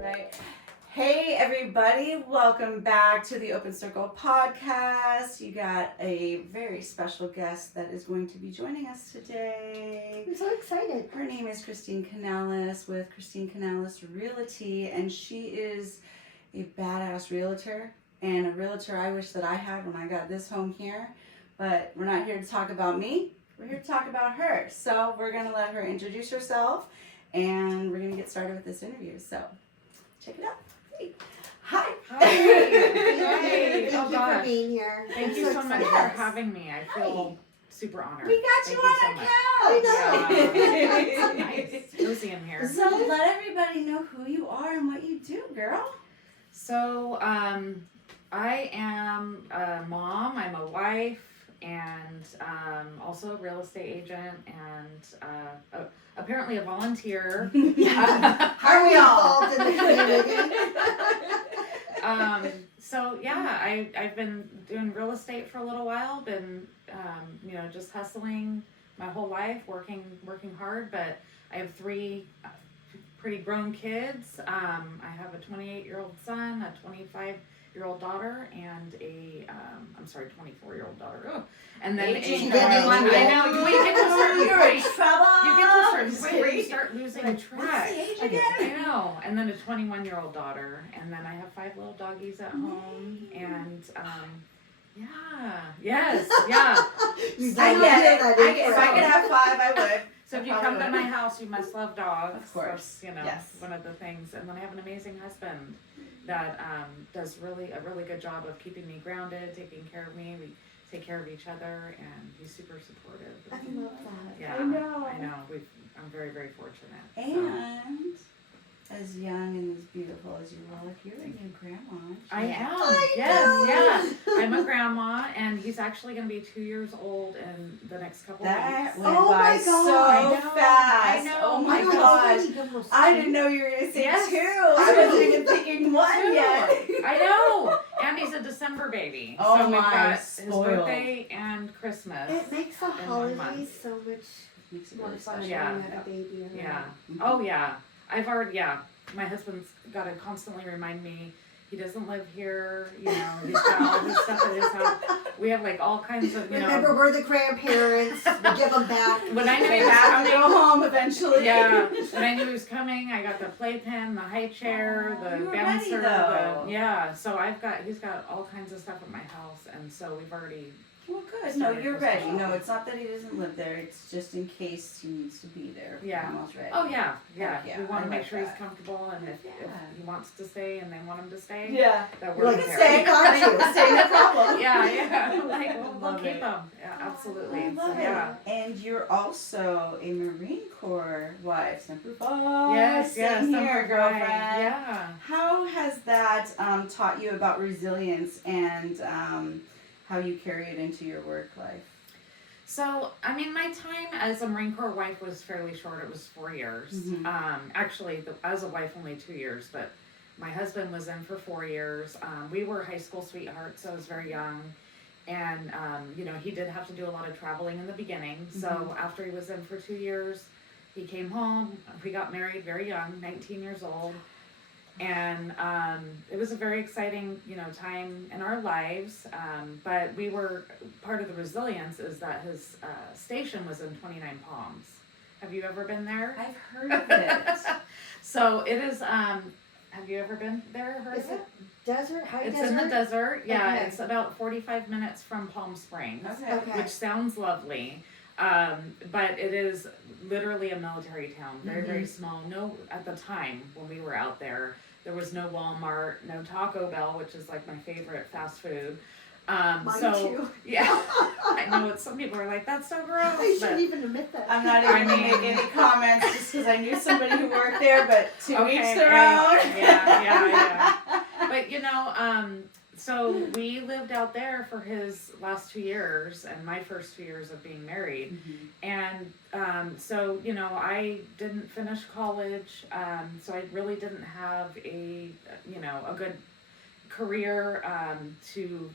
Right. Hey, everybody. Welcome back to the Open Circle podcast. You got a very special guest that is going to be joining us today. I'm so excited. Her name is Christine Canales with Christine Canales Realty, and she is a badass realtor and a realtor I wish that I had when I got this home here. But we're not here to talk about me. We're here to talk about her. So we're going to let her introduce herself, and we're going to get started with this interview. So check it out. Hey. Hi. Hi. Thank Oh you gosh. for being here. Thank I'm you so much excited. for having me. I feel super honored. We got Thank you you on so our much. couch. Yeah. It's so nice. Cozy in here. So let everybody know who you are and what you do, girl. So, I am a mom, I'm a wife, and also a real estate agent, and apparently a volunteer. Are we all? Involved in the community? So yeah, I've been doing real estate for a little while, been, just hustling my whole life, working hard, but I have three pretty grown kids. I have a 28-year-old son, a 25-year-old daughter, and a 24-year-old daughter. Oh, and then Aging. I know, you get to start, You're in trouble. you get to a certain point where you start losing What's track. the age I again? know, and then a 21-year-old daughter, and then I have 5 little doggies at home, and yeah. You I don't get hear it. that If I info. could have 5, I would. So if you come to my house, you must love dogs. Of course. That's, Yes. one of the things. And then I have an amazing husband that does a really good job of keeping me grounded, taking care of me. We take care of each other, and he's super supportive. I love that. Yeah, I know. I'm very, very fortunate. And as young and as beautiful as you look, you're a new grandma. I am. I Yes, know. I'm a grandma, and he's actually going to be 2 years old in the next couple That weeks. went Oh by my so God. I know, fast. I know. Oh my I know. gosh. I didn't know you were going to say Yes. 2. I wasn't even thinking 1 Two. yet. I know. And he's a December baby. Oh so we've my, got his spoiled. birthday and Christmas. It makes the 1 holidays month. so much Makes it more really fun special. when Yeah. you have a baby. around. Yeah. Mhm. Oh yeah. My husband's got to constantly remind me he doesn't live here, he's got all this stuff at his house. We have like all kinds of, Remember, we're the grandparents. We give them back. when I knew They he was have to coming, go home eventually. yeah, when I knew he was coming, I got the playpen, the high chair, Oh, the you were bouncer, ready, though. so he's got all kinds of stuff at my house, and so we've already, Well, good. No, you're ready. No, it's not that he doesn't live there. It's just in case he needs to be there. Yeah. Grandma's ready. oh yeah, Yeah, we want I to make like sure he's that. comfortable, and if Yeah. he wants to stay and they want him to stay, Yeah. that You're we're like, there. Stay, Got you. stay, no problem. Yeah, like, we'll Love keep it. him. Yeah, absolutely. I love So, yeah. it. And you're also a Marine Corps wife. Semper Fi. Yes, Same yes. here, Semper Fi. girlfriend. Yeah. How has that taught you about resilience and how you carry it into your work life? So, my time as a Marine Corps wife was fairly short. It was 4 years. Mhm. Actually, as a wife, only 2 years, but my husband was in for 4 years. We were high school sweethearts, so I was very young. And, he did have to do a lot of traveling in the beginning. So after he was in for 2 years, he came home. We got married very young, 19 years old. And it was a very exciting, time in our lives. But we were, part of the resilience is that his station was in 29 Palms. Have you ever been there? I've heard of it. So it is, have you ever been there, heard Is of it? Desert? High It's desert? in the desert. Yeah, Okay. it's about 45 minutes from Palm Springs, Okay. Okay. which sounds lovely. But it is literally a military town, very, very small. No, at the time when we were out there was no Walmart, no Taco Bell, which is like my favorite fast food. Mine too. Yeah, I know some people are like, that's so gross. I but- shouldn't even admit that. I'm not even I going mean- to make any comments just because I knew somebody who worked there, but to Okay, each their right. own. Yeah. But so we lived out there for his last 2 years and my first 2 years of being married. And so, I didn't finish college, so I really didn't have a good career to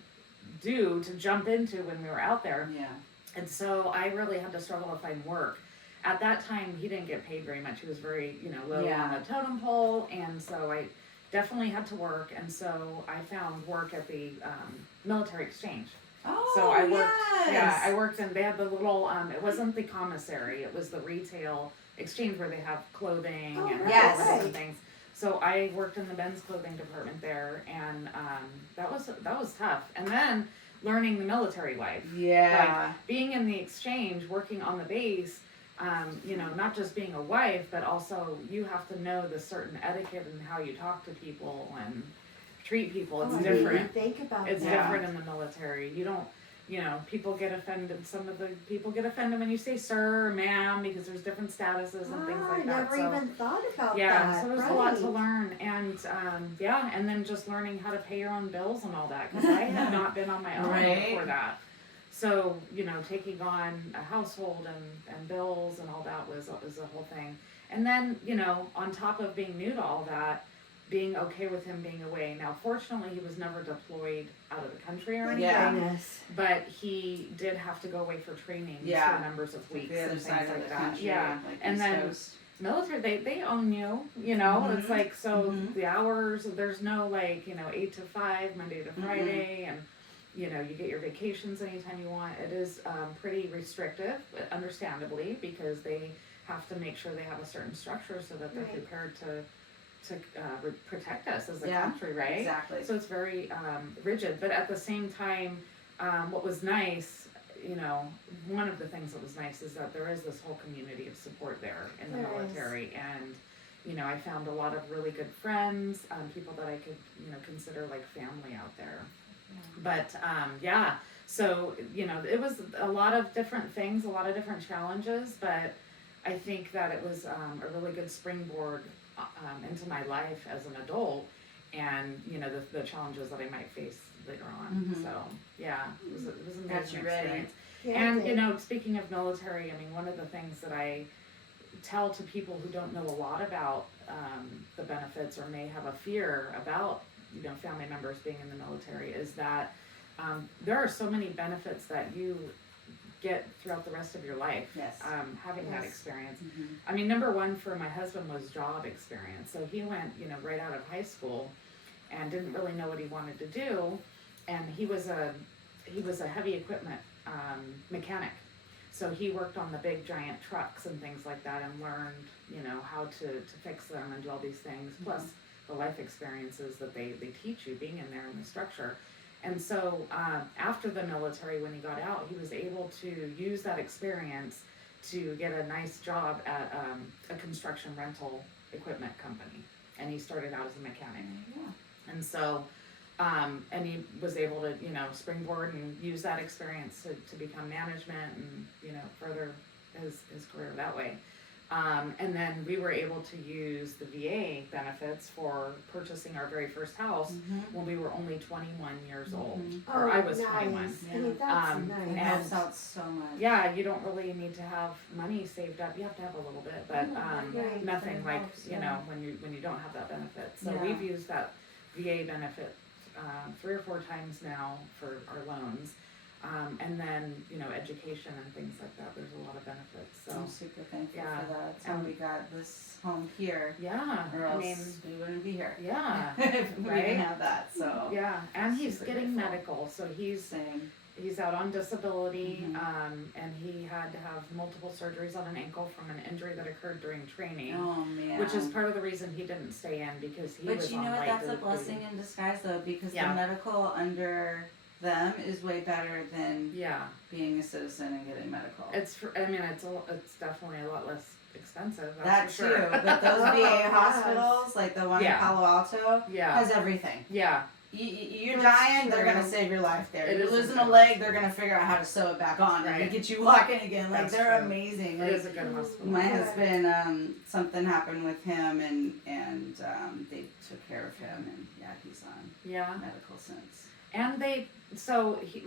jump into when we were out there. Yeah. And so I really had to struggle to find work. at that time he didn't get paid very much. He was very, low Yeah. on the totem pole, and so I definitely had to work, and so I found work at the military exchange. Oh, So I worked, yes. I worked in, they had the little, it wasn't the commissary, it was the retail exchange where they have clothing Oh, and right, Yes. clothes and right. things. So I worked in the men's clothing department there, and that was tough. And then learning the military life, Yeah. being in the exchange, working on the base. Not just being a wife, but also you have to know the certain etiquette and how you talk to people and treat people. It's Oh, I didn't even different. think about It's that. different in the military. You don't, people get offended. Some of the people get offended when you say sir or ma'am because there's different statuses and things like I that. never even thought about yeah, that. so there's a lot to learn, and and then just learning how to pay your own bills and all that because I had not been on my own Right. before that. So taking on a household and bills and all that was a whole thing. And then on top of being new to all that, being okay with him being away. Now, fortunately, he was never deployed out of the country or Thank anything. Yeah. goodness. But he did have to go away for training Yeah. for numbers of weeks The other and side things of like the that. country, Yeah, like and East then Coast. military, they own you. Mhm. It's like so Mhm. the hours. There's no 8 to 5 Monday to Friday, and you get your vacations anytime you want. It is pretty restrictive, understandably, because they have to make sure they have a certain structure so that they're Right. prepared to protect us as a Yeah, country, right? Exactly. So it's very rigid, but at the same time, what was nice, one of the things that was nice is that there is this whole community of support there in the There is. military, and I found a lot of really good friends, people that I could consider like family out there. But so it was a lot of different things, a lot of different challenges, but I think that it was a really good springboard into my life as an adult, and the challenges that I might face later on. Mhm. So it was an Got amazing you ready. experience. Yeah, And Dave. speaking of military, I mean, one of the things that I tell to people who don't know a lot about the benefits or may have a fear about family members being in the military is that there are so many benefits that you get throughout the rest of your life. Yes. Having that Yes. experience. Mhm. I mean, number one for my husband was job experience. So he went right out of high school and didn't really know what he wanted to do, and he was a heavy equipment mechanic. So he worked on the big giant trucks and things like that and learned, how to fix them and do all these things, plus the life experiences that they teach you being in there in the structure. And so after the military, when he got out, he was able to use that experience to get a nice job at a construction rental equipment company. And he started out as a mechanic. Yeah. And so, and he was able to, springboard and use that experience to become management and, further his career that way. And then we were able to use the VA benefits for purchasing our very first house Mhm. when we were only 21 years old. Mhm. Or I was nice. 21. I mean, that's It It nice. helps out so much. Yeah, you don't really need to have money saved up. You have to have a little bit, but Right. nothing It like helps, when you don't have that benefit. So Yeah. we've used that VA benefit 3 or 4 times now for our loans, and then education and things like that. There's a lot of benefits. So I'm super thankful Yeah. for that. That's how we got this home here, yeah, or I else mean, we wouldn't be here. yeah, If we right? didn't have that. So yeah, and he's Super getting grateful. medical, so same. he's out on disability, Mhm. and he had to have multiple surgeries on an ankle from an injury that occurred during training. Oh man. Which is part of the reason he didn't stay in because he But was you on know what? light That's a duty. blessing in disguise, though, because Yeah. the medical under them is way better than Yeah, being a citizen and getting medical. it's definitely a lot less expensive. That That's for too, sure. but those Oh, VA yes. hospitals, like the one Yeah. in Palo Alto, Yeah, has everything. yeah, You're That's dying, they're true. gonna save your life there. It You're is a losing good a leg, hospital. they're gonna figure out how to sew it back on and Right. get you walking again. Like That's they're true. amazing. it Like, is a good hospital. my Yeah. husband, something happened with him, and they took care of him, and yeah, he's on Yeah, medical since. and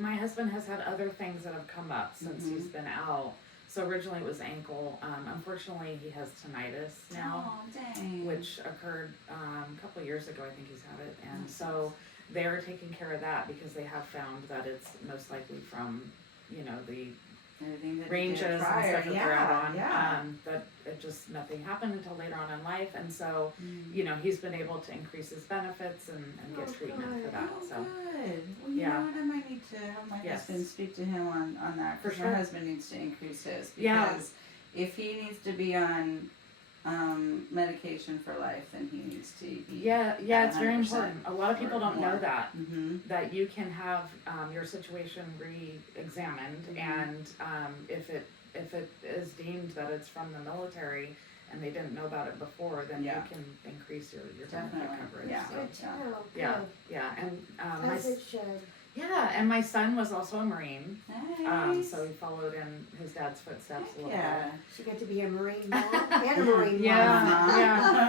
my husband has had other things that have come up since Mhm. he's been out. So originally it was ankle. Unfortunately, he has tinnitus now, Oh dang. which occurred a couple of years ago. I think he's had it, and so they're taking care of that because they have found that it's most likely from the Everything that ranges he did and prior. stuff that they're out on. Yeah. That it just nothing happened until later on in life, and so Mm. you know he's been able to increase his benefits and get treatment for that. Oh, So good. Well, you Yeah. know what? I might need to have my Yes. husband speak to him on that. For Because sure. my husband needs to increase his. Yeah. Because if he needs to be on medication for life, then he needs to be. yeah, it's very 100% important. A lot of people don't know more. that. Mm-hmm. That you can have your situation re-examined, and if it is deemed that it's from the military and they didn't know about it before, then Yeah. you can increase your benefit Definitely. coverage. Yeah. So, Good to know. yeah, and As it should. and my son was also a Marine, Nice. so he followed in his dad's footsteps a little yeah. She got to be a Marine mom and a Marine Yeah, mom.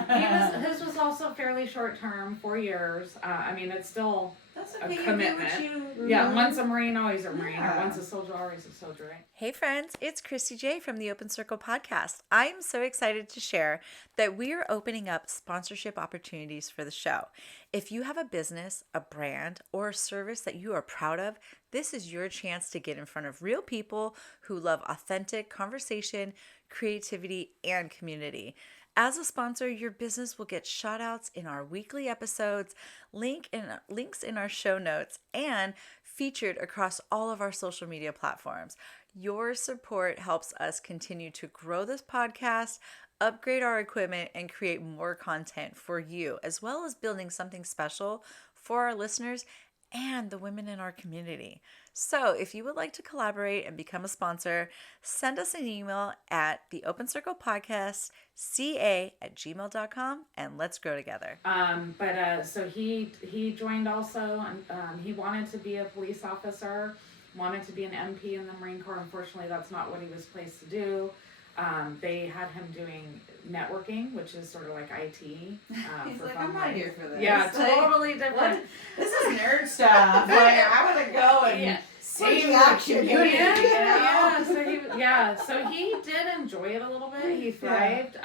yeah. His was also fairly short term, 4 years. I mean, it's still That's a okay. You do commitment. what you. yeah. Once a Marine, always a Marine, or Yeah. once a soldier, always a soldier, right? Hey friends, it's Christy J from the Open Circle podcast. I am so excited to share that we are opening up sponsorship opportunities for the show. If you have a business, a brand, or a service that you are proud of, this is your chance to get in front of real people who love authentic conversation, creativity, and community. As a sponsor, your business will get shout outs in our weekly episodes, links in our show notes, and featured across all of our social media platforms. Your support helps us continue to grow this podcast, upgrade our equipment, and create more content for you, as well as building something special for our listeners and the women in our community. So if you would like to collaborate and become a sponsor, send us an email at the Open Circle Podcast, ca@gmail.com, and let's grow together. So he joined also, and he wanted to be a police officer, wanted to be an MP in the Marine Corps. Unfortunately, that's not what he was placed to do. They had him doing networking, which is sort of like IT. He's for like, fun I'm not life. here for this. Yeah, Like, totally different. This is nerd stuff. Like, I want to go and Yeah. save the the action community. is. you know? So he did enjoy it a little bit. He thrived.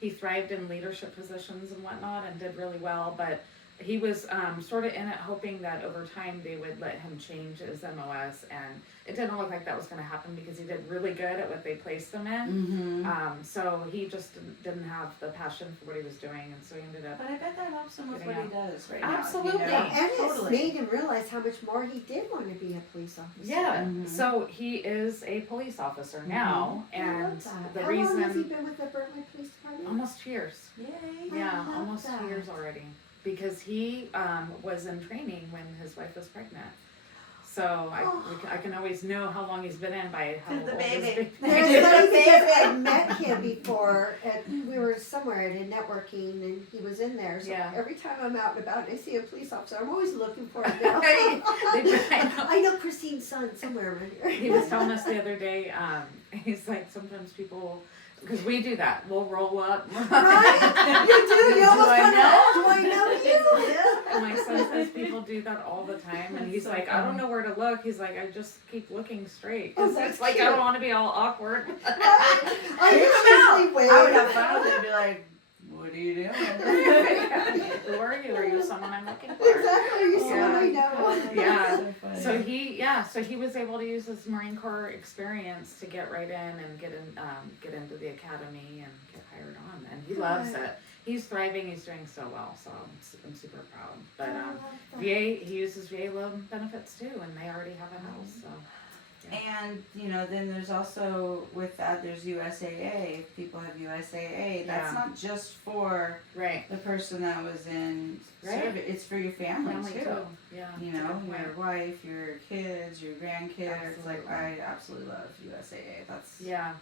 He thrived in leadership positions and whatnot, and did really well. But he was sort of in it, hoping that over time they would let him change his MOS, and it didn't look like that was going to happen because he did really good at what they placed him in. Mm-hmm. So he just didn't have the passion for what he was doing, and so he ended up. But I bet that helps him with what he does right Absolutely. now. Yeah, and Totally. it's made him realize how much more he did want to be a police officer. Yeah, Mhm. so he is a police officer now, I and love that. the How reason long has he been with the Berkeley Police Department? almost 2 years. Yay. Yeah, love almost that. 2 years already. Because he was in training when his wife was pregnant. So I can always know how long he's been in by how The old baby. his baby. And it's funny because I met him before, we were somewhere at a networking, and he was in there. So Yeah. every time I'm out and about and I see a police officer, I'm always looking for him now. I know Christine's son somewhere around here. He was telling us the other day, he's like, sometimes people, because we do that, we'll roll up. Right? You do. You almost I kind of. know? Do I know you? And my son says people do that all the time, and he's So like, I don't funny. know where to look. He's like, I just keep looking straight. Oh, 'Cause that's it's like cute. I don't want to be all awkward. I usually wave. I would have fun with it and be like, what are you doing? Who are you? Are you someone I'm looking for? Exactly. You're someone I know. Yeah. So funny. So he was able to use his Marine Corps experience to get right in and get into the academy and get hired on, and he loves Good. it. He's thriving. He's doing so well. So I'm super proud. But I love that. VA, he uses VA loan benefits too, and they already have a house. So And, you know, then there's also, with that, there's USAA. If people have USAA, that's Yeah. not just for right, the person that was in Right. service. It's for your family, family too. too. Yeah, You that's a know, good point. your wife, your kids, your grandkids. Like, Absolutely. I absolutely love USAA. That's, Yeah,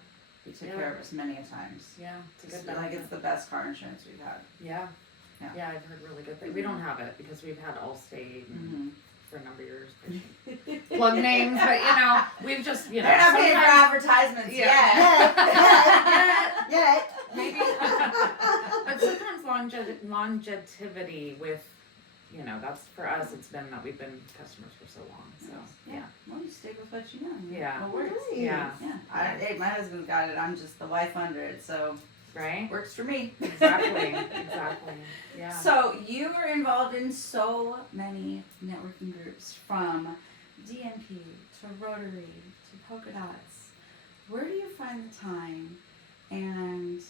we took Yeah. care of us many a times. yeah, it's a It's good like benefit. it's the best car insurance we've had. Yeah. Yeah. Yeah, I've heard really good things. We don't have it because we've had Allstate Mm-hmm. for a number of years. Plug names, but you know, we've just, you know. They're not paying for sometimes- advertisements Yeah. yet. Yet. Maybe. But sometimes longevity with, you know, that's for us, it's been that we've been customers for so long. So, yeah. Well, you stick with what you know. Yeah. What works. Nice. Yeah. Yeah. Hey, my husband's got it. I'm just the wife under it, so Right? works for me. Exactly. Exactly. Yeah. So you were involved in so many networking groups, from DMP to Rotary to Polka Dots. where do you find the time, and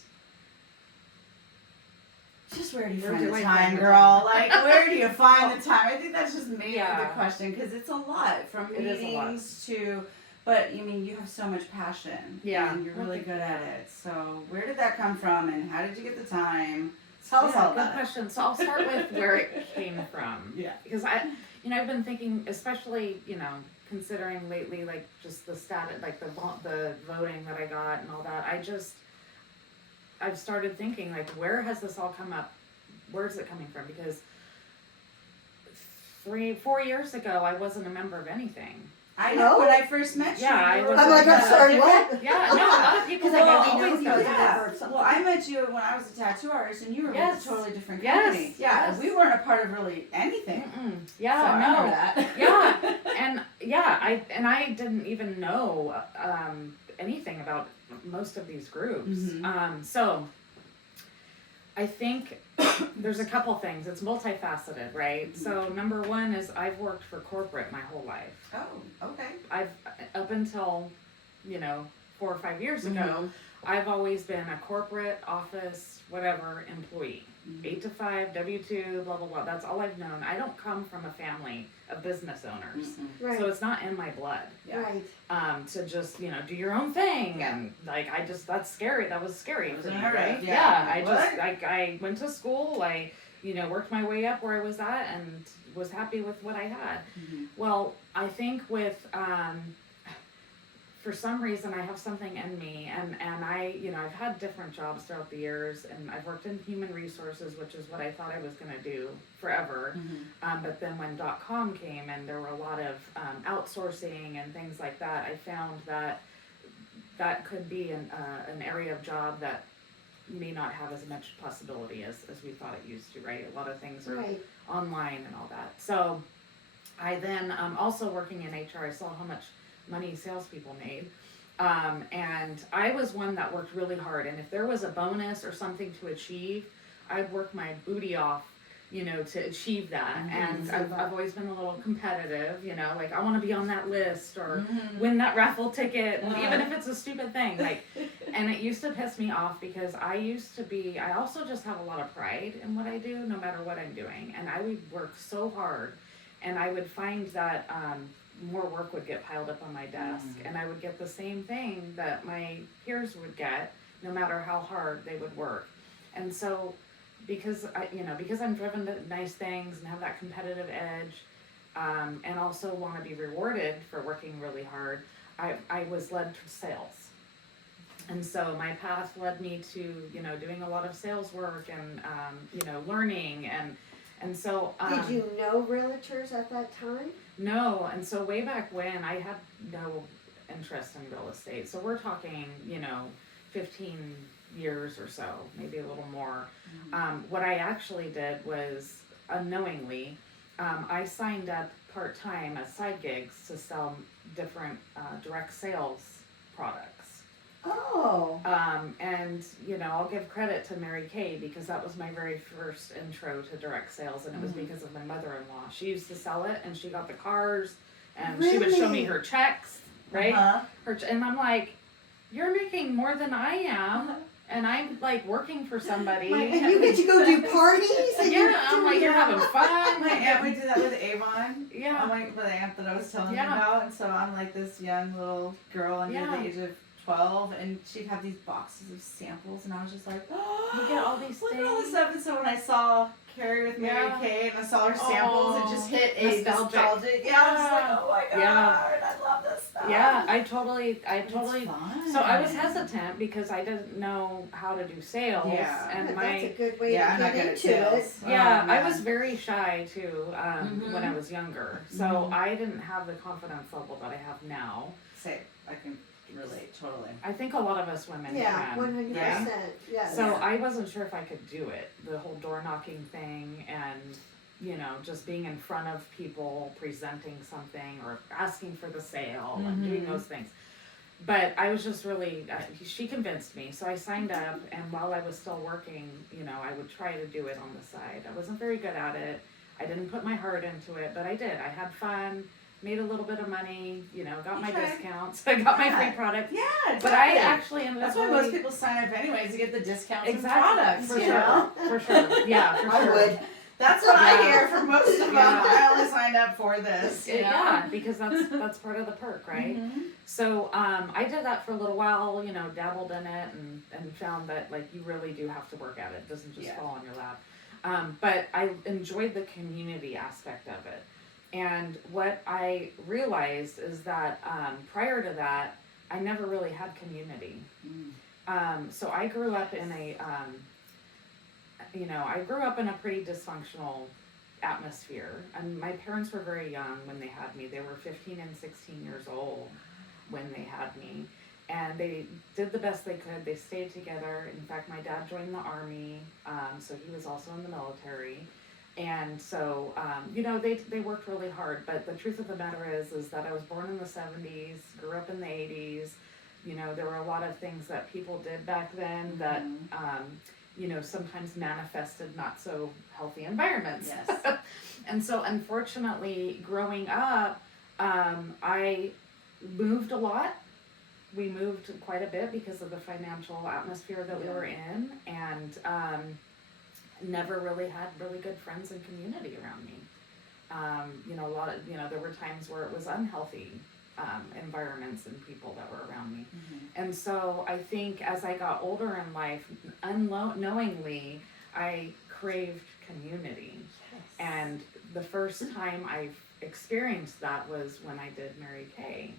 just where do you find the time, girl? Like, where do you find the time? I think that's just mainly the question, because it's a lot, from meetings to, but I mean, you have so much passion, and you're really good at it. So where did that come from, and how did you get the time? Tell us all about it. Good question. So I'll start with where it came from. Because I've been thinking, especially, considering lately, like, just the status, like the voting that I got and all that, I've started thinking, like, where has this all come up? Where is it coming from? Because 4 years ago, I wasn't a member of anything. I know when I first met you. I was. I'm like, I'm sorry, what? Yeah, no, a lot of people think I always know that. Well, I met you when I was a tattoo artist, and you were with a totally different company. Yes. We weren't a part of really anything. Yeah, so I remember that. I didn't even know anything about most of these groups. So I think there's a couple things. It's multifaceted, right? So number one is I've worked for corporate my whole life. Oh, okay. I've up until 4 or 5 years ago, I've always been a corporate office, whatever, employee. 8 to 5, W-2, blah, blah, blah. That's all I've known. I don't come from a family of business owners. Right. So it's not in my blood. Right. To just, do your own thing. And, like, that's scary. That was scary for me, right? I went to school. I, worked my way up where I was at and was happy with what I had. Well, I think with, for some reason, I have something in me, and I, I've had different jobs throughout the years, and I've worked in human resources, which is what I thought I was going to do forever. But then when .com came and there were a lot of outsourcing and things like that, I found that could be an area of job that may not have as much possibility as we thought it used to, right? A lot of things are online and all that. So I then, also working in HR, I saw how much money salespeople made. And I was one that worked really hard. And if there was a bonus or something to achieve, I'd work my booty off, to achieve that. And I've always been a little competitive, like I want to be on that list or win that raffle ticket, even if it's a stupid thing. Like, and it used to piss me off because I also just have a lot of pride in what I do, no matter what I'm doing. And I would work so hard, and I would find that, more work would get piled up on my desk, and I would get the same thing that my peers would get, no matter how hard they would work. And so, because I'm driven to nice things and have that competitive edge, and also want to be rewarded for working really hard, I was led to sales. And so my path led me to, doing a lot of sales work and, learning and so. Did you know realtors at that time? No, and so way back when, I had no interest in real estate. So we're talking, 15 years or so, maybe a little more. What I actually did was, unknowingly, I signed up part-time as side gigs to sell different direct sales products. Oh. And, I'll give credit to Mary Kay, because that was my very first intro to direct sales, and it was because of my mother-in-law. She used to sell it, and she got the cars, and she would show me her checks, right? And I'm like, you're making more than I am, and I'm, like, working for somebody. And you get to go do parties? And I'm like, you're having fun. My aunt would do that with Avon. Yeah. I'm like the aunt that I was telling you about, and so I'm like this young little girl under the age of 12, and she'd have these boxes of samples, and I was just like, oh, you get all these look things. at all this stuff. And so when I saw Carrie with Mary Kay, and I saw her samples, it just hit a nostalgic. Yeah, I was just like, oh my god, I love this stuff. Yeah, I totally. Fun. So I was hesitant because I didn't know how to do sales. Yeah, and that's a good way to get into it. Yeah, I was very shy too when I was younger, so I didn't have the confidence level that I have now. Say, I can relate totally. I think a lot of us women can. 100%. Yeah. So I wasn't sure if I could do it. The whole door knocking thing, and just being in front of people, presenting something or asking for the sale and doing those things. But I was just really, she convinced me. So I signed up, and while I was still working, I would try to do it on the side. I wasn't very good at it. I didn't put my heart into it, but I did. I had fun. made a little bit of money, got my tried. discounts, I got my Yeah. free product. Yeah, exactly. But I actually ended That's up why really, most people sign up anyways, to get the discounts and exactly, products, for you sure, know? for sure, yeah, for I sure. would. That's what I Yeah. hear from most of them. Yeah. I only signed up for this, you know? Yeah, because that's part of the perk, right? Mhm. So I did that for a little while, dabbled in it and found that like you really do have to work at it. It doesn't just Yeah. fall on your lap. But I enjoyed the community aspect of it. And what I realized is that prior to that, I never really had community. So I grew up in I grew up in a pretty dysfunctional atmosphere. And my parents were very young when they had me. They were 15 and 16 years old when they had me. And they did the best they could. They stayed together. In fact, my dad joined the Army, so he was also in the military. And so, they worked really hard. But the truth of the matter is that I was born in the 70s, grew up in the 80s. There were a lot of things that people did back then that, sometimes manifested not so healthy environments. Yes. And so, unfortunately, growing up, I moved a lot. We moved quite a bit because of the financial atmosphere that we were in, and never really had really good friends and community around me. There were times where it was unhealthy environments and people that were around me. And so I think as I got older in life, unknowingly, I craved community. And the first time I experienced that was when I did Mary Kay.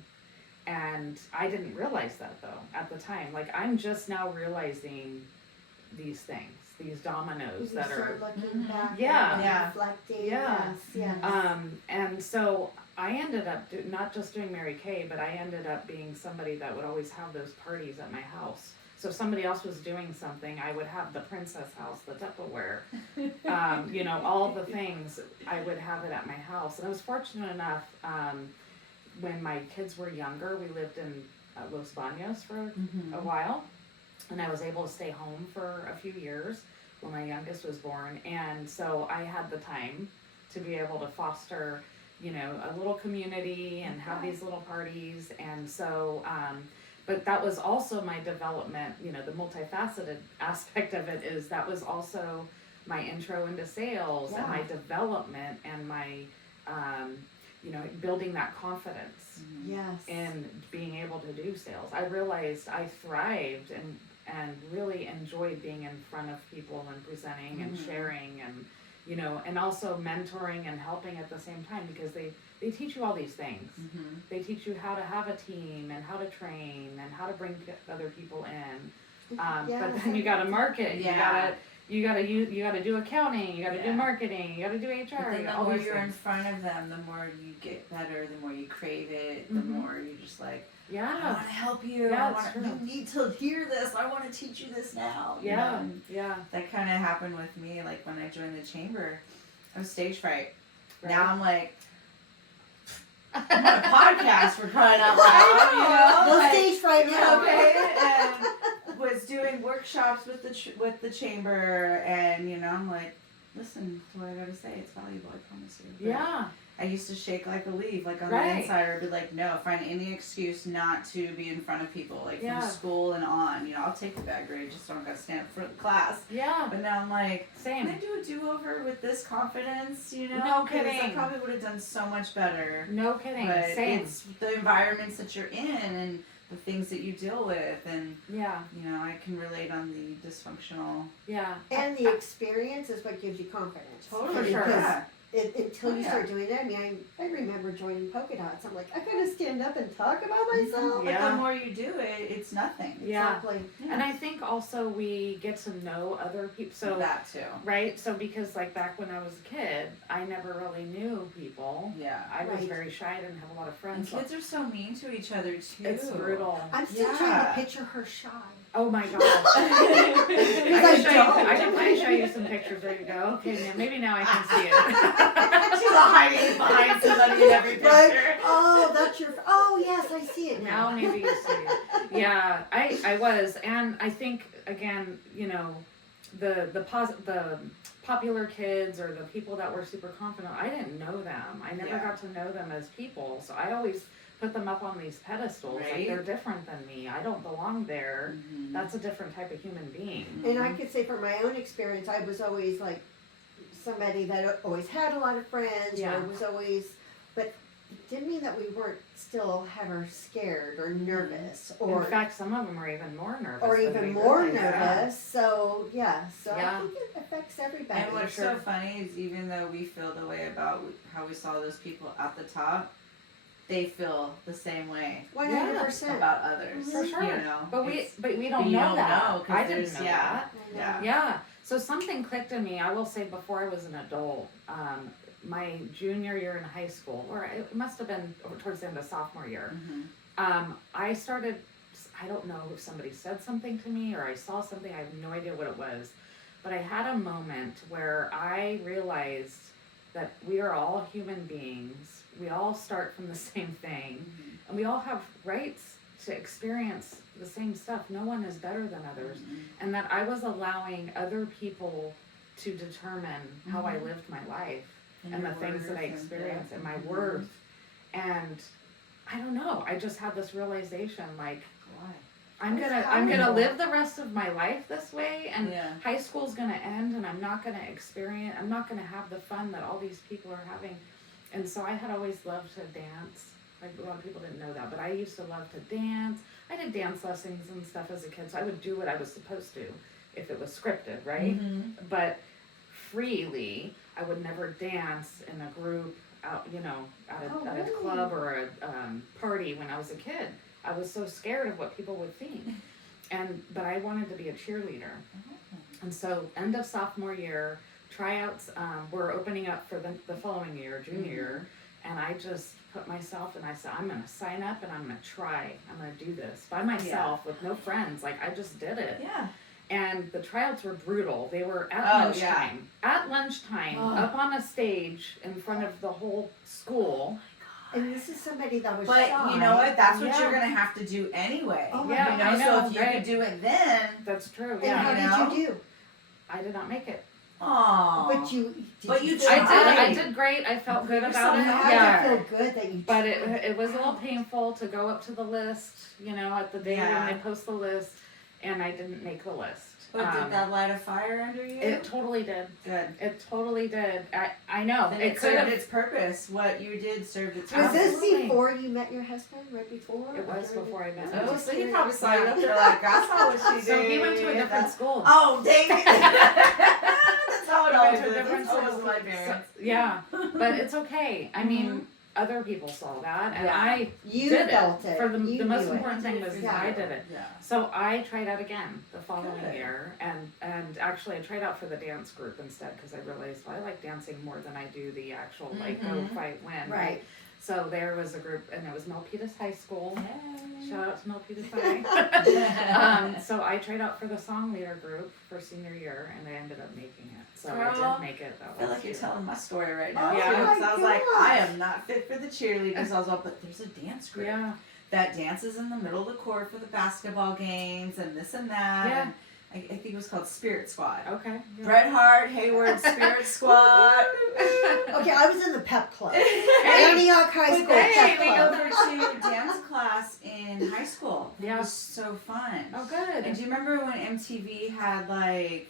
And I didn't realize that though at the time. Like I'm just now realizing these things, these dominoes You that start are. looking back Yeah. and Yeah. reflecting. Yeah. Yes. And so I ended up not just doing Mary Kay, but I ended up being somebody that would always have those parties at my house. So if somebody else was doing something, I would have the princess house, the Tupperware, all the things, I would have it at my house. And I was fortunate enough, when my kids were younger, we lived in Los Baños for a while, and I was able to stay home for a few years when my youngest was born. And so I had the time to be able to foster a little community and have these little parties. And so, but that was also my development, the multifaceted aspect of it is that was also my intro into sales and my development and my, building that confidence Yes. in being able to do sales. I realized I thrived and really enjoyed being in front of people and presenting and sharing and, and also mentoring and helping at the same time because they teach you all these things. They teach you how to have a team and how to train and how to bring other people in. But then you got to market. You gotta do accounting. You gotta do marketing. You gotta do HR. But then the all more these you're in things. front of them, the more you get better, the more you crave it, the more you're just like, I Yeah. want to help you. Yeah, I it's wanna, true. you need to hear this. I want to teach you this now. you know? Yeah. And Yeah. that kind of happened with me. Like when I joined the chamber, I was stage fright. Right. Now I'm like, I'm on a podcast for crying out loud. You know? No Like, stage right now. Okay, and was doing workshops with the chamber, and I'm like, listen to what I gotta say. It's valuable, I promise you. But Yeah. I used to shake like a leaf, like on Right. the inside. I'd be like, no, find any excuse not to be in front of people, like Yeah. from school and on. I'll take the bad grade, just don't gotta stand up for the class. Yeah. But now I'm like, can I Same. do a do-over with this confidence? No 'Cause I kidding. probably would have done so much better. No kidding. But Same. it's the environments that you're in and the things that you deal with, and Yeah. I can relate on the dysfunctional. Yeah. And the experience is what gives you confidence. For sure. Yeah. Until you start doing that, I remember joining polka dots. I'm like, I gotta stand up and talk about myself. But Yeah. the more you do it, it's nothing. Yeah. Exactly. And I think also we get to know other people. So that too. right. So because like back when I was a kid, I never really knew people. Yeah. I was Right. very shy. I didn't have a lot of And friends. So kids are so mean to each other too. it's brutal. I'm still trying Yeah. to picture her shy. Oh my god. I I can show you some pictures. There you go. Okay, now maybe now I can see it. She's hiding behind somebody in every picture. Right? Oh, that's your. Oh, yes, I see it Now now. maybe you see it. Yeah, I was, and I think again, the popular kids or the people that were super confident, I didn't know them. I never got to know them as people. So I always put them up on these pedestals. Right. Like, they're different than me. I don't belong there. That's a different type of human being. And I could say from my own experience, I was always like somebody that always had a lot of friends, Yeah. or was always, but it didn't mean that we weren't still ever scared or nervous, or In fact, some of them are even more nervous. or than even we more realize. nervous. So yeah, so Yeah. I think it affects everybody. And what's sure. so funny is even though we feel the way about how we saw those people at the top, they feel the same way 100%. about others. For sure. You know, But we It's- don't you know don't that. know, 'cause I didn't there's- know yeah. that. I know. Yeah. Yeah. So something clicked in me. I will say before I was an adult, my junior year in high school, or it must have been towards the end of sophomore year, I started, I don't know if somebody said something to me or I saw something, I have no idea what it was, but I had a moment where I realized that we are all human beings. We all start from the same thing, and we all have rights to experience the same stuff. No one is better than others. And that I was allowing other people to determine how I lived my life and the your things that I worth and- experienced and my Mhm. worth. And I don't know, I just had this realization, like, Why? I'm That's gonna powerful. live the rest of my life this way, and Yeah. high school's gonna end, and I'm not gonna have the fun that all these people are having. And so I had always loved to dance. Like, a lot of people didn't know that, but I used to love to dance. I did dance lessons and stuff as a kid, so I would do what I was supposed to if it was scripted, right? But freely, I would never dance in a group out, at Oh, a really? club or a party when I was a kid. I was so scared of what people would think. But I wanted to be a cheerleader. And so end of sophomore year, tryouts were opening up for the following year, junior year. And I just put myself, and I said, I'm going to sign up and I'm going to try. I'm going to do this by myself with no friends. Like, I just did it. Yeah. And the tryouts were brutal. They were at Oh, lunchtime. At lunchtime, Oh. up on a stage in front of the whole school. And this is somebody that was But shy. you know what? That's what Yeah. you're gonna have to do anyway. Oh my Yeah, You know, I so know, if you right? could do it then, That's true. And Yeah. how you did you do? I did not make it. oh, But you I Right. did great. I felt good You're about so it. You had Yeah. to feel good that you But it was a little painful to go up to the list, at the day Yeah. when they post the list, and I didn't make the list. But did that light a fire under you? It totally did. Good. It totally did. I know. Then It it could served have. its purpose. What you did served its Was purpose. this Absolutely. before you met your husband? Right before? It was before I met him. Oh, so he probably saw you up there like, I saw what she did. So he went to a different school. Oh, dang it. That's how it He went always to a is. different That's always school. my parents. Yeah, but it's okay. I mean, other people saw that, and Yeah. I You did felt it. it. For the You most knew it. important thing was Yeah. I did it. Yeah. So I tried out again the following Good. year, and actually I tried out for the dance group instead because I realized, well, I like dancing more than I do the actual like go fight win. Right. So there was a group, and it was Milpitas High School. Yay. Shout out to Milpitas High. So I tried out for the song leader group for senior year, and I ended up making it. So I Girl, did make it. That I feel last like you're year. telling my story right now. Oh Yeah. too, 'cause my I was like, gosh. I am not fit for the cheerleaders. I was like, but there's a dance group Yeah. that dances in the middle of the court for the basketball games and this and that. Yeah. And I think it was called Spirit Squad. Okay. Bret Hart, Hayward, Spirit Squad. Okay, I was in the pep club. Hey, Antioch High but School hey, pep we go club. over to dance class in high school. It Yeah. was so fun. Oh, good. And do you remember when MTV had like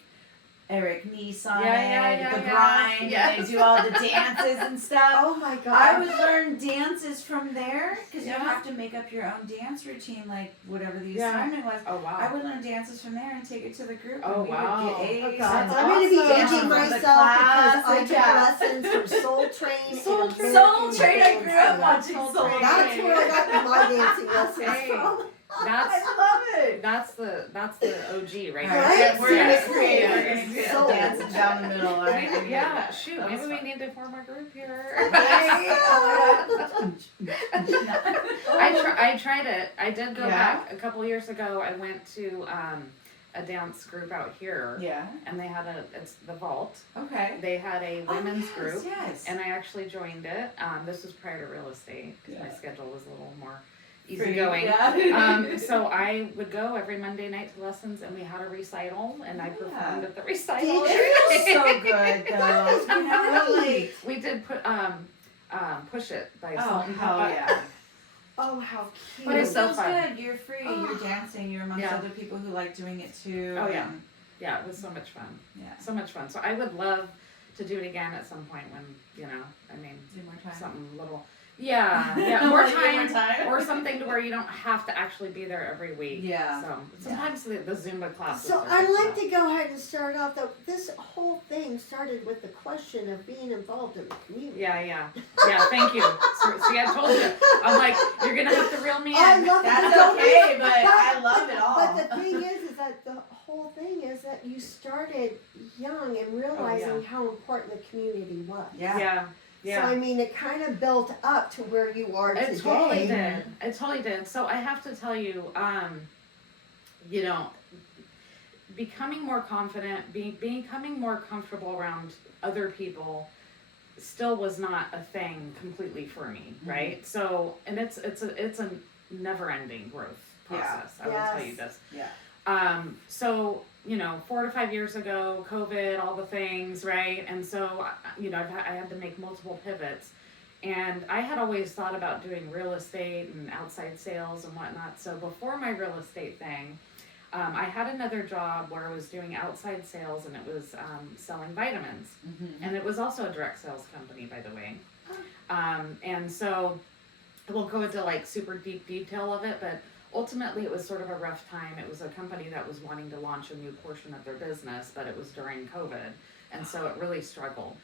Eric Nice on Yeah, it, yeah, the yeah. grind, Yes. and they do all the dances and stuff? Oh my god. I would learn dances from there because Yeah. you have to make up your own dance routine, like whatever the Yeah. assignment was. Oh wow. I would learn dances from there and take it to the group. Oh, and we wow. would get A's. Oh God, and I'm going to be awesome. aging from the myself class because I and took yeah. lessons from Soul Train Soul and Train. American Soul Train, I grew up dancing. watching Soul Soul Train. That's where I got my dancing lessons Hey. from. That's I love it. that's the OG right All there. Right? We're gonna Seriously. create. We're gonna create Soul. dancing down the middle. All right? Maybe- yeah, shoot, That was maybe we fun. need to form a group here. Oh. I tried it. I did go Yeah? back a couple years ago. I went to a dance group out here, Yeah. and they had it's the Vault. Okay. They had a Oh, women's yes, group, Yes. and I actually joined it. This was prior to real estate because my Yeah. schedule was a little more. easygoing. Yeah. So I would go every Monday night to lessons, and we had a recital, and I performed at the recital. It feels so good, though. You know, like, We did put Push It by oh, Salt and hell Pepper. yeah. Oh, how cute. But it so feels fun. good. You're free. You're dancing. You're amongst Yeah. other people who like doing it too. Oh, yeah. and- Yeah, it was so much fun. Yeah. So much fun. So I would love to do it again at some point when, I mean, Do more time. something little. Yeah, more Like, time, more time. or something to where you don't have to actually be there every week. Yeah. So sometimes the Zumba classes. So are I'd good like stuff. to go ahead and start off that this whole thing started with the question of being involved in the community. Yeah. Thank you. See, I told you. I'm like, you're gonna have to reel me in. I love That's it. okay, but I love it all. But the thing is that the whole thing is that you started young and realizing how important the community was. Yeah. So I mean, it kind of built up to where you are today. It totally did. It totally did. So I have to tell you, becoming more confident, becoming more comfortable around other people still was not a thing completely for me, right? So, and it's a never-ending growth process. I will tell you this. Yeah. So 4 to 5 years ago, COVID, all the things, right? And so, I had to make multiple pivots. And I had always thought about doing real estate and outside sales and whatnot. So before my real estate thing, I had another job where I was doing outside sales, and it was selling vitamins. Mm-hmm. And it was also a direct sales company, by the way. And so I won't go into like super deep detail of it, but ultimately it was sort of a rough time. It was a company that was wanting to launch a new portion of their business, but it was during COVID. And so it really struggled.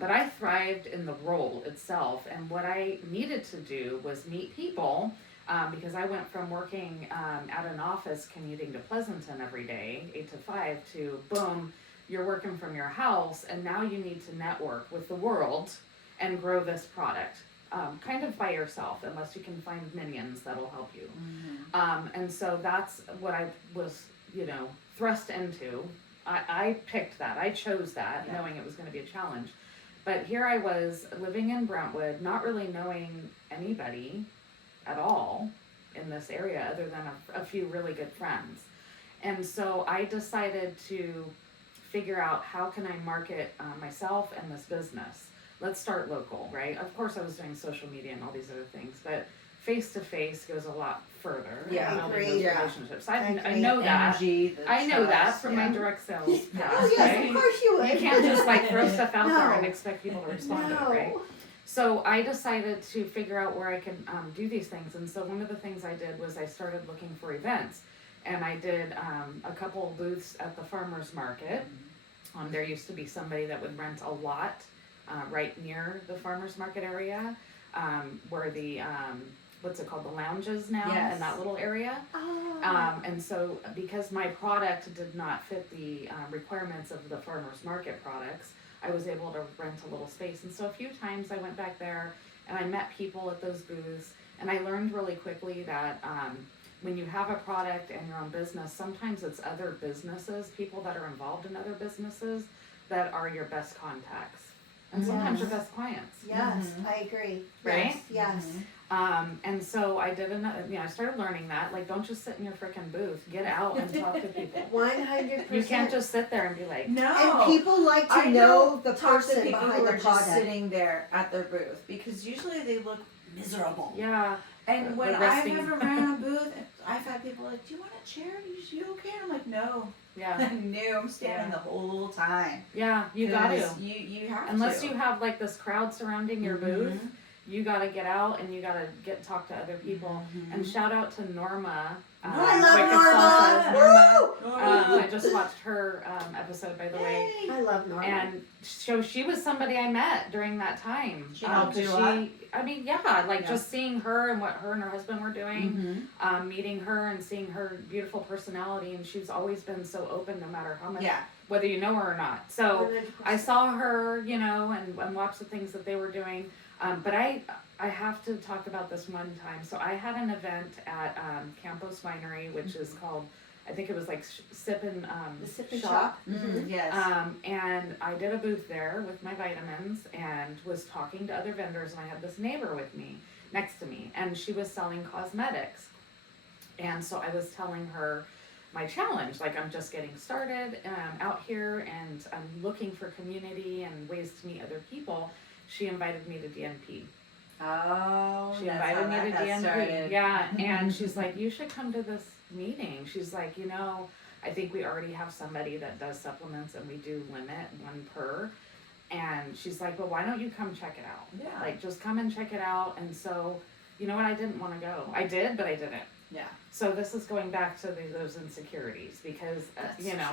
But I thrived in the role itself. And what I needed to do was meet people, because I went from working at an office commuting to Pleasanton every day, 8 to 5, to boom, you're working from your house, and now you need to network with the world and grow this product. Kind of by yourself, unless you can find minions that'll help you. Mm-hmm. And so that's what I was, thrust into. I picked that. I chose that, knowing it was going to be a challenge. But here I was living in Brentwood, not really knowing anybody at all in this area other than a few really good friends. And so I decided to figure out how can I market myself and this business. Let's start local, right? Of course I was doing social media and all these other things, but face-to-face goes a lot further. Yeah, in building agreed. those Yeah. relationships. I I agree. know that. Energy, the I know that trust, from yeah. my direct sales past, Oh yes, right? of course you would. You can't just like throw stuff out there No. and expect people to respond to it, No. right? So I decided to figure out where I can do these things. And so one of the things I did was I started looking for events. And I did a couple of booths at the farmer's market. There used to be somebody that would rent a lot right near the farmer's market area, where the, what's it called, the lounges now, Yes. in that little area. Oh. And so because my product did not fit the requirements of the farmer's market products, I was able to rent a little space. And so a few times I went back there and I met people at those booths, and I learned really quickly that when you have a product and your own business, sometimes it's other businesses, people that are involved in other businesses, that are your best contacts. And sometimes your best clients. Yes, Mhm. I agree. Right? Yes. And so I did another, I started learning that, like, don't just sit in your frickin' booth, get out and talk to people. 100%. You can't just sit there and be like, No. And people like to I know the talk to person people behind who the are just product. sitting there at their booth, because usually they look miserable. yeah, And The when I've resting- ever ran a booth, I've had people like, "Do you want a chair? You okay?" And I'm like, "No." yeah, No, I'm standing the whole time. yeah, you got to. 'Cause You have Unless to. you have like this crowd surrounding your booth, you got to get out and you got to talk to other people. And shout out to Norma. I love Wicked Norma. Salsa, Woo! Norma. I just watched her episode, by the way. Yay. I love Norma. And so she was somebody I met during that time. She helped 'cause you a lot? I mean, yeah, like Yeah. just seeing her and what her and her husband were doing, Mhm. meeting her and seeing her beautiful personality, and she's always been so open, no matter how much, Yeah. whether you know her or not. So 100%. I saw her, and watched the things that they were doing. But I have to talk about this one time. So I had an event at Campos Winery, which is called, I think it was like Sip and the Sip and Shop. Shop. Mhm. Yes. And I did a booth there with my vitamins and was talking to other vendors, and I had this neighbor with me. next to me, and she was selling cosmetics. And so I was telling her my challenge, like I'm just getting started out here, and I'm looking for community and ways to meet other people. She invited me to DNP. Oh, She that's invited how me that to got DNP. started. Yeah, and she's like, you should come to this meeting. She's like, I think we already have somebody that does supplements, and we do limit one per. And she's like, well, why don't you come check it out? Yeah. Like, just come and check it out. And so, you know what? I didn't want to go. I did, but I didn't. Yeah. So this is going back to those insecurities, because,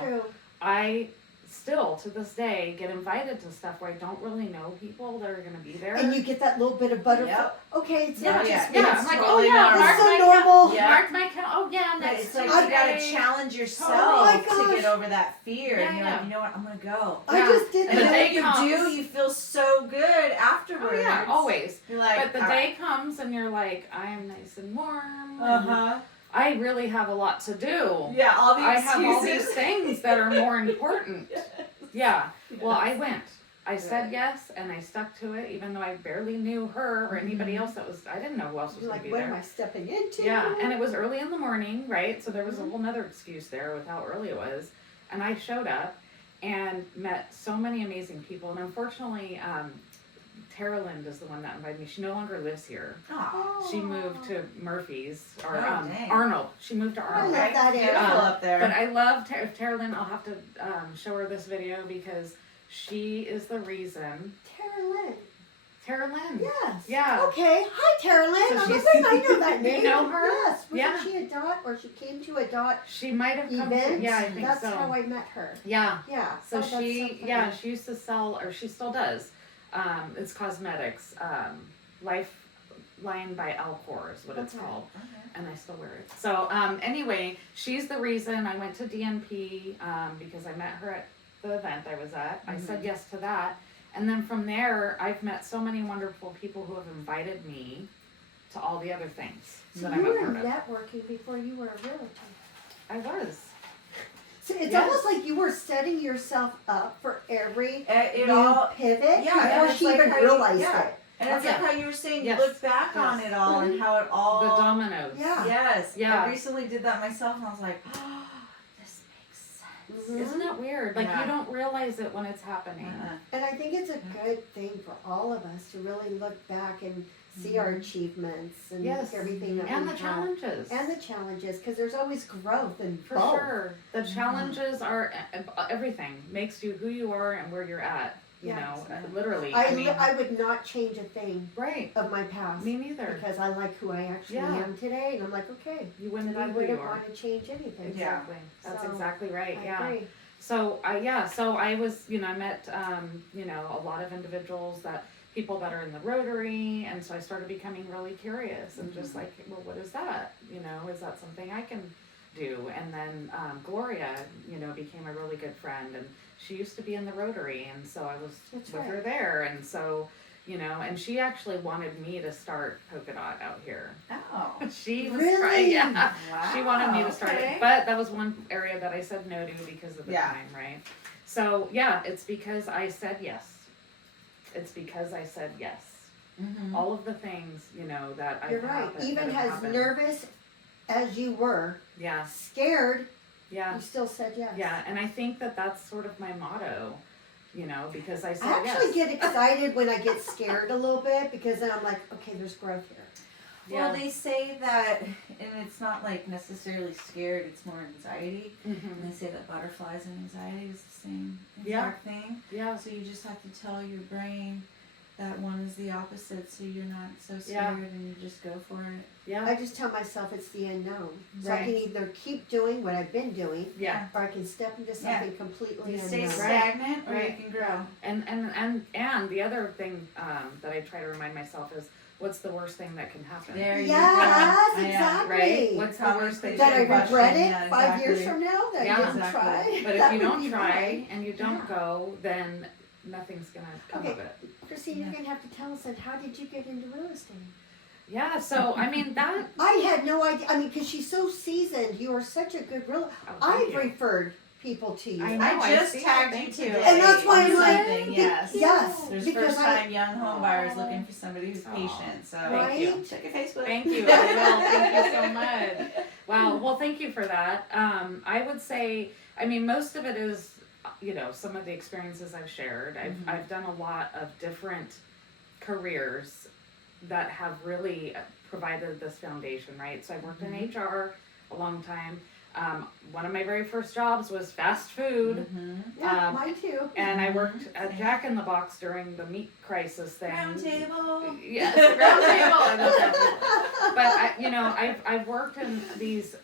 True. I still to this day get invited to stuff where I don't really know people that are going to be there. And you get that little bit of butterfly. Yep. Okay, it's Yeah, not yeah, just yeah, me. I'm It's like, totally oh yeah, normal. mark It's so my normal. Yeah. mark my calendar. Oh yeah, But next it's like Tuesday. you gotta challenge yourself Oh my to gosh. get over that fear. Yeah, And you're yeah. like, you know what, I'm gonna go. I Yeah. just did And the then that. day when you comes. do, you feel so good afterwards. Oh yeah, always. You're like, But the day comes and you're like, I am nice and warm. Uh huh. I really have a lot to do. Yeah, all the I excuses. have all these things that are more important. Yeah. Well, I went. I said yes, and I stuck to it, even though I barely knew her or anybody else that was. I didn't know who else was You're going to like, be what am there. I stepping into? Yeah, and it was early in the morning, right? So there was a whole nother excuse there with how early it was. And I showed up and met so many amazing people. And unfortunately, Tara Lind is the one that invited me. She no longer lives here. Oh, She moved to Murphy's or Oh, dang. Arnold. She moved to I Arnold. love that beautiful area. up there. But I love Tara Lynn. I'll have to show her this video because she is the reason. Tara Lynn. Tara Lynn. Yes. Yeah. Okay. Hi, Tara Lynn. So I'm she's- like, I know that You name. know her? Yes. Wasn't Yeah. she a dot, or she came to a dot She might have come event? to. Yeah, I think That's so. how I met her. Yeah. Yeah. So Oh, that's she, funny. yeah, she used to sell, or she still does. It's cosmetics. Lifeline by Alcor is what it's Okay. called. And I still wear it. So anyway, she's the reason I went to DNP because I met her at the event I was at. I said yes to that. And then from there, I've met so many wonderful people who have invited me to all the other things So that you I'm a were part of. networking before you were a realtor. I was. So it's Yes. almost like you were setting yourself up for every It new all, pivot yeah, and before it's she like even how you- realized yeah. it. and it's Yeah. like how you were saying, Yes. you look back on Yes. it all and how it all. The dominoes. Yeah. Yes. Yeah. I recently did that myself, and I was like, oh, this makes sense. Mhm. Isn't that weird? Like Yeah. you don't realize it when it's happening. And I think it's a good thing for all of us to really look back and see our achievements and Yes. everything that And we the have. challenges. And the challenges, because there's always growth in For both. sure. The challenges are everything. Makes you who you are and where you're at. You Yeah. know, literally. I would not change a thing right. of my past. Me neither. Because I like who I actually Yeah. am today, and I'm like, okay, You wouldn't then I be who you wouldn't are. want to change anything. Yeah. Exactly. That's So, exactly right. I Yeah. agree. So I was, I met, a lot of individuals people that are in the Rotary, and so I started becoming really curious and just like, well, what is that? Is that something I can do? And then Gloria, became a really good friend, and she used to be in the Rotary, and so I was That's with right. her there, and so, and she actually wanted me to start Polka Dot out here. Oh. She was Really? yeah. Wow. She wanted me to start okay. it, but that was one area that I said no to because of the Yeah. time, right? So yeah, it's because I said yes. It's because I said yes. Mm-hmm. All of the things, that I You're right. Even have as happened. nervous as you were, Yeah, scared, yeah, you still said yes. yeah. And I think that that's sort of my motto, because I said I actually yes. get excited when I get scared a little bit, because then I'm like, okay, there's growth here. Well, Yeah. they say that, and it's not like necessarily scared, it's more anxiety. And Mhm. they say that butterflies and anxiety is the same Yeah. exact thing. Yeah. So you just have to tell your brain that one is the opposite, so you're not so Yeah. scared and you just go for it. Yeah. I just tell myself it's the unknown. So I Right. can either keep doing what I've been doing, Yeah. or I can step into Yeah. something completely You unknown. stay Right. stagnant or Right. you can grow. And the other thing that I try to remind myself is, what's the worst thing that can happen? There you Yes, go. Yeah. exactly. Right? What's the How worst thing That I that can happen? regret it Yeah, 5 years exactly. from now that Yeah. I didn't Exactly. try. But if That you would don't be try right. and you don't Yeah. go, then nothing's gonna come Okay. of it. Christine, you're gonna have to tell us then, how did you get into real estate? Yeah, so I mean that. I had no idea. I mean, because she's so seasoned. You are such a good real. Oh, thank I've you. referred people to you. I know. I just see tagged that. you Thank too. And that's why on I'm like, something, yes. Yes, There's because first time young home buyers looking for somebody who's Aw. patient. So Thank you. check your Facebook. Thank you. I will. Thank you so much. Wow. Well, thank you for that. I would say, I mean, most of it is, some of the experiences I've shared. I've done a lot of different careers that have really provided this foundation, right? So I worked in HR a long time. One of my very first jobs was fast food. Yeah, mine too. And I worked at Jack in the Box during the meat crisis thing. Round table. Yes, the round table. I love that table. But I've worked in these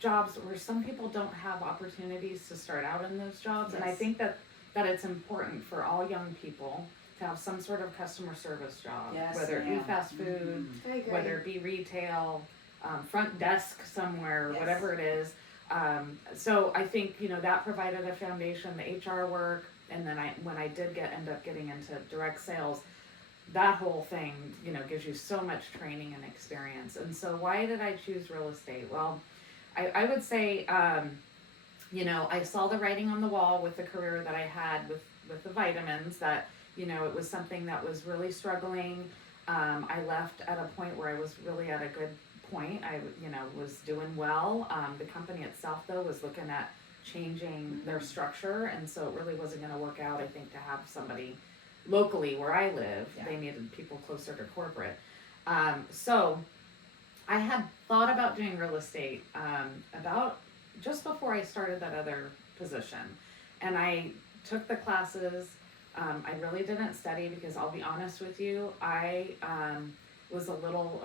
jobs where some people don't have opportunities to start out in those jobs, and I Yes. think that it's important for all young people to have some sort of customer service job, Yes, whether it be ma'am. fast food, I agree. whether it be retail, front desk somewhere, Yes. whatever it is. So I think, that provided a foundation, the HR work, and then when I did end up getting into direct sales, that whole thing, gives you so much training and experience. And so why did I choose real estate? Well, I would say, I saw the writing on the wall with the career that I had with the vitamins, that, it was something that was really struggling. I left at a point where I was really at a good point. I, was doing well. The company itself, though, was looking at changing their structure, and so it really wasn't going to work out, I think, to have somebody locally where I live. Yeah. They needed people closer to corporate. So I had thought about doing real estate about just before I started that other position, and I took the classes. I really didn't study because, I'll be honest with you, I was a little,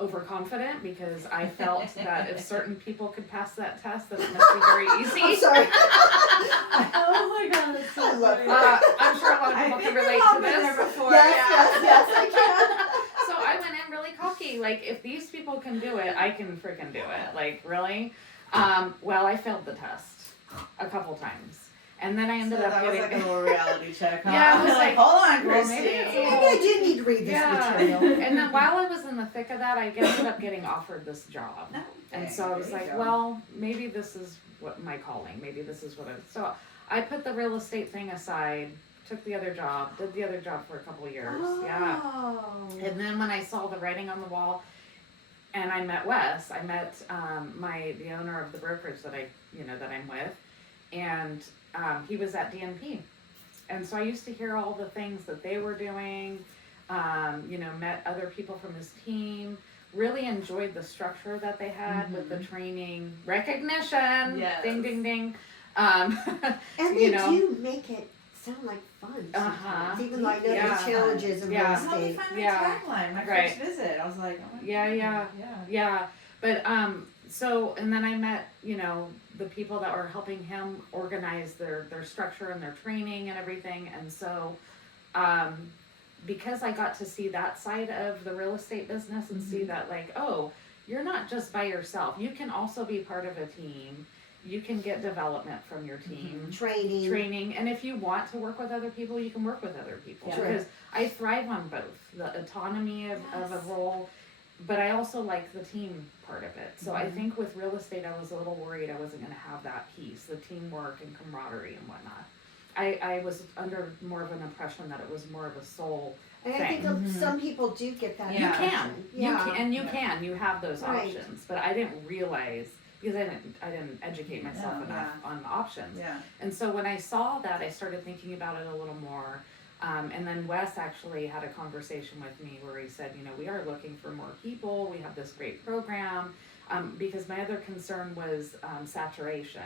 overconfident, because I felt that if certain people could pass that test, that it must be very easy. I'm sorry. Oh my God, that's so I love funny. I'm sure a lot of people can relate to I've been there this. before. Yes, I can. So I went in really cocky, like, if these people can do it, I can freaking do it. Like, really? Well, I failed the test a couple times. And then I ended up that was getting... like a little reality check, huh? Yeah, I was like, like, hold on, well, Christine. maybe it's a Maybe little- I do need to read this material. And then while I was in the thick of that, I ended up getting offered this job. And so I was There you like, go. well, maybe this is what my calling. Maybe this is what so I put the real estate thing aside, took the other job, did the other job for a couple of years. Yeah. Oh. And then when I saw the writing on the wall, and I met Wes, I met the owner of the brokerage that I'm with, and he was at DNP. And so I used to hear all the things that they were doing, met other people from his team, really enjoyed the structure that they had with the training, recognition, Yes. ding, ding, ding. And they do make it sound like fun sometimes, Uh-huh. even though I know Yeah. there's challenges in real Yeah. Help me estate. find my Yeah. tagline. My Right. first visit, I was like, oh my Yeah, God. yeah. Yeah, but so, and then I met, the people that were helping him organize their structure and their training and everything. And so, because I got to see that side of the real estate business and see that, like, oh, you're not just by yourself. You can also be part of a team. You can get development from your team. Training, and if you want to work with other people, you can work with other people. Yeah. Because I thrive on both, the autonomy of a role, but I also like the team part of it. So I think with real estate, I was a little worried I wasn't going to have that piece, the teamwork and camaraderie and whatnot. I was under more of an impression that it was more of a soul And I thing. think some people do get that. Yeah. You impression. can, you have those Right. options, but I didn't realize, because I didn't educate myself enough on the options. Yeah. And so when I saw that, I started thinking about it a little more. And then Wes actually had a conversation with me where he said, we are looking for more people. We have this great program. Because my other concern was saturation.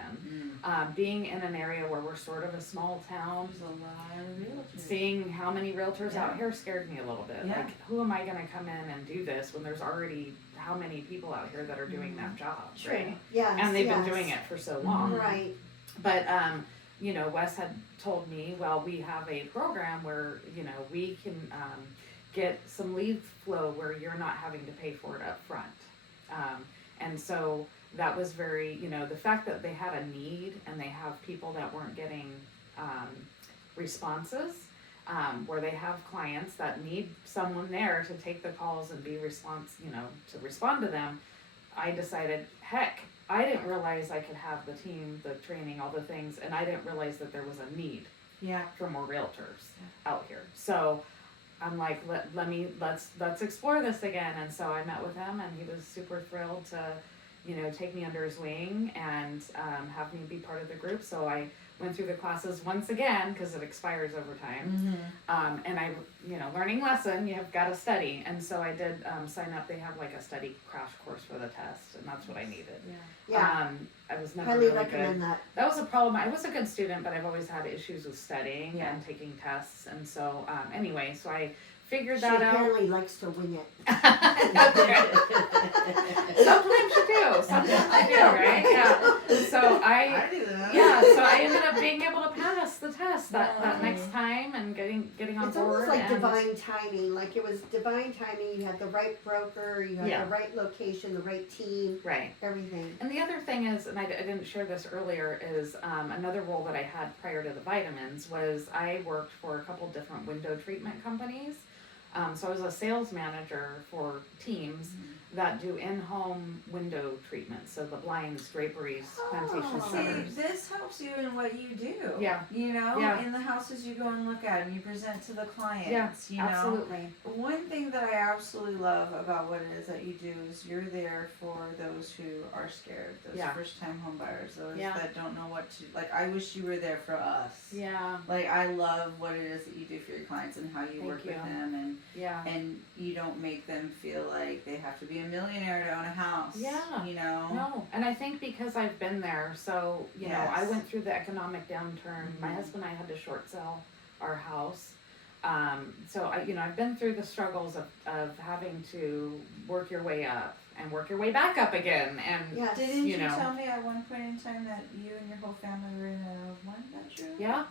Being in an area where we're sort of a small town, There's a lot of realtors. seeing how many realtors out here scared me a little bit. Yeah. Like, who am I going to come in and do this when there's already how many people out here that are doing that job, right? Yes, And they've been yes. doing it for so long. Right. But, Wes had told me, well, we have a program where, we can get some lead flow where you're not having to pay for it up front. And so that was very, the fact that they had a need and they have people that weren't getting responses, where they have clients that need someone there to take the calls and be to respond to them. I decided, heck, I didn't realize I could have the team, the training, all the things, and I didn't realize that there was a need Yeah. for more realtors out here. So I'm like, let's explore this again. And so I met with him, and he was super thrilled to, take me under his wing and have me be part of the group. So I went through the classes once again because it expires over time. And I, learning lesson, you have got to study. And so I did sign up. They have like a study crash course for the test, and that's what I needed. Yeah. I was never Highly really recommend good. that. That was a problem. I was a good student, but I've always had issues with studying Yeah. and taking tests. And so, anyway, so I figured She that out. apparently likes to wing it. Sometimes you do. Sometimes you do, right? Yeah. So I do that. so I ended up being able to pass the test that next time and getting on It's board. almost like and divine timing. Like it was divine timing. You had the right broker, you had Yeah. the right location, the right team, Right. everything. And the other thing is, and I didn't share this earlier, is another role that I had prior to the vitamins was I worked for a couple different window treatment companies. So I was a sales manager for teams that do in-home window treatments. So the blinds, draperies, plantation Oh. shutters. See, this helps you in what you do. Yeah. Yeah. In the houses you go and look at and you present to the clients. Yeah, absolutely. One thing that I absolutely love about what it is that you do is you're there for those who are scared, those Yeah. first-time home buyers, those Yeah. that don't know what to. Like, I wish you were there for us. Yeah. Like, I love what it is that you do for your clients and how you Thank work you. with them, Yeah. and you don't make them feel like they have to be a millionaire to own a house. Yeah. No, and I think because I've been there, so I Yes. went through the economic downturn. My Mhm. husband and I had to short sell our house. So I've been through the struggles of having to work your way up and work your way back up again. And Yes. Didn't you, know. tell me at one point in time that you and your whole family were in a one-bedroom? yeah,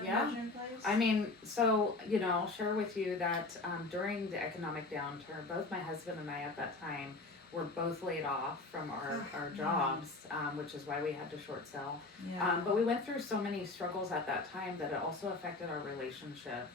A Yeah. one-bedroom place? I mean, so I'll share with you that during the economic downturn, both my husband and I at that time were both laid off from our jobs, which is why we had to short sell. yeah. But we went through so many struggles at that time that it also affected our relationship.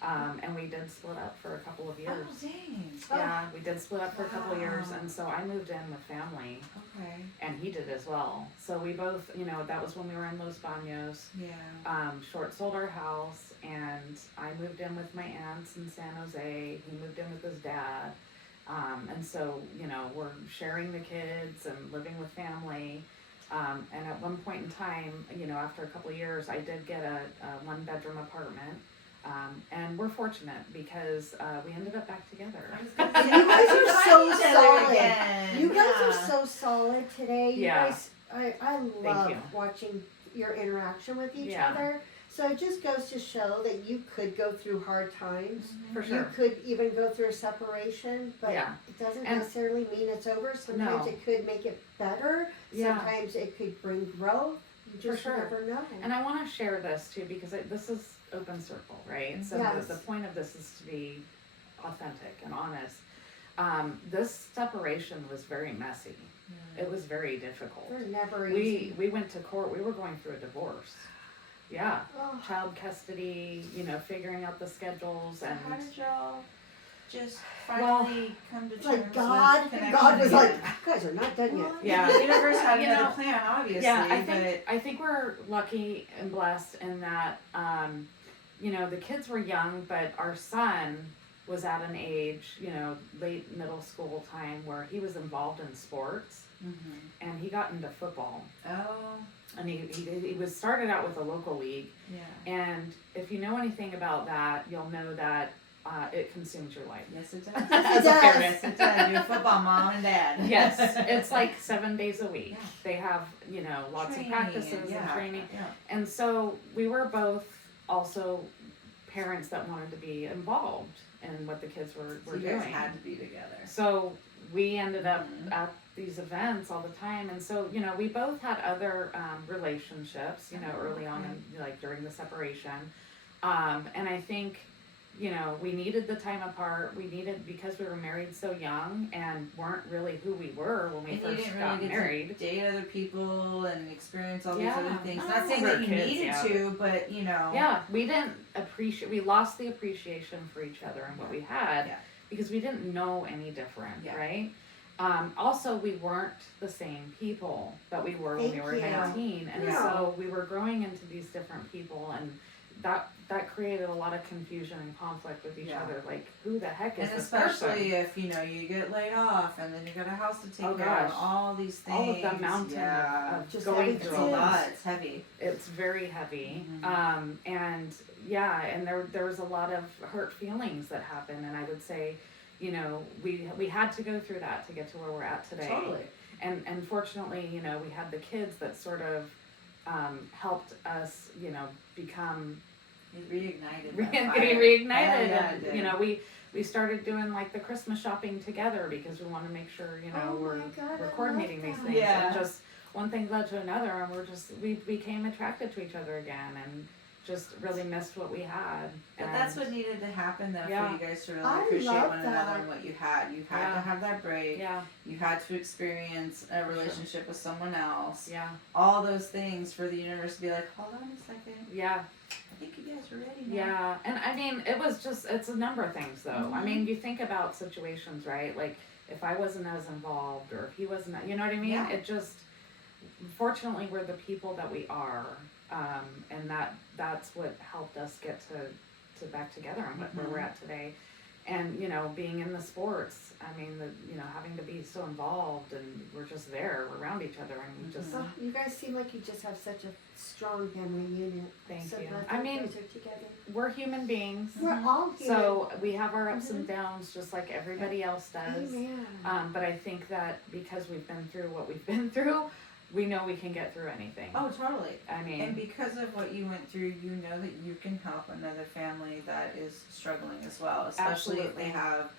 And we did split up for a couple of years. Oh, dang. Yeah, we did split up for a couple of years, Wow. and so I moved in with family, Okay. and he did as well. So we both, that was when we were in Los Banos, Yeah. short sold our house, and I moved in with my aunts in San Jose. He moved in with his dad. And so, we're sharing the kids and living with family. And at one point in time, after a couple of years, I did get a one-bedroom apartment. And we're fortunate because we ended up back together. You guys are so Each other solid. again. You guys are Yeah. so solid today. You Yeah. guys, I love you. watching your interaction with each Yeah. other. So it just goes to show that you could go through hard times. For You sure. could even go through a separation, but Yeah. it doesn't And- necessarily mean it's over. Sometimes No. it could make it better. Yeah. Sometimes it could bring growth. You just sure. never know. And I want to share this too because this is open circle, right? So Yes. the point of this is to be authentic and honest. This separation was very messy. It was very difficult. They're never easy. We went to court. We were going through a divorce. Yeah, Oh. child custody. Figuring out the schedules So and how did y'all just finally come to It's terms like with God connection was like, again? you guys are not done yet. Yeah. The universe had You another know, plan, obviously. yeah, but I think we're lucky and blessed in that the kids were young, but our son was at an age, late middle school time where he was involved in sports Mhm. and he got into football. Oh, And he was started out with a local league. yeah. And if you know anything about that, you'll know that it consumes your life. Yes, it does. As a does. parent. Yes, it does. You're a football mom and dad. Yes, it's like 7 days a week. Yeah. They have, lots Training of practices yeah, and training. Yeah. And so we were both also parents that wanted to be involved in what the kids were So you doing. guys had to be together. So we ended up Mhm. at these events all the time. And so, we both had other relationships, early on in, like during the separation. And I think, we needed the time apart. We needed, because we were married so young and weren't really who we were when we And you first didn't got really get married. to date other people and experience all these Yeah. other things. No, Not saying we that were you kids, needed yeah. to, but Yeah, we didn't appreciate, we lost the appreciation for each other and what we had Yeah. because we didn't know any different, Yeah. right? Also, we weren't the same people that we were when we were 19, and so we were growing into these different people, and that created a lot of confusion and conflict with each other. Like, who the heck is this person? And especially if you get laid off, and then you got a house to take care of, all these things. All of the mountain of just going through all that. It's heavy. It's very heavy. And there was a lot of hurt feelings that happened, and I would say, we had to go through that to get to where we're at today. Totally. And fortunately, we had the kids that sort of helped us, become reignited. And we started doing like the Christmas shopping together because we want to make sure we're coordinating these things. And just one thing led to another, and we became attracted to each other again, and just really missed what we had. But that's what needed to happen though, for you guys to really appreciate one another and what you had. You had to have that break. Yeah. You had to experience a relationship with someone else. Yeah. All those things for the universe to be like, hold on a second. Yeah. I think you guys are ready now. Yeah. And I mean, it's a number of things though. I mean, you think about situations, right? Like if I wasn't as involved, or if he wasn't, you know what I mean? Yeah. It just, fortunately, we're the people that we are. And that's what helped us get to back together and where we're at today. And, being in the sports, I mean, having to be so involved, and we're just there, we're around each other, and we just... you guys seem like you just have such a strong family unit. Thank you. I mean, you guys are together. We're human beings. We're all human. So we have our ups and downs just like everybody else does. Amen. But I think that because we've been through what we've been through, we know we can get through anything. Oh, totally. I mean, and because of what you went through, you know that you can help another family that is struggling as well, especially if they have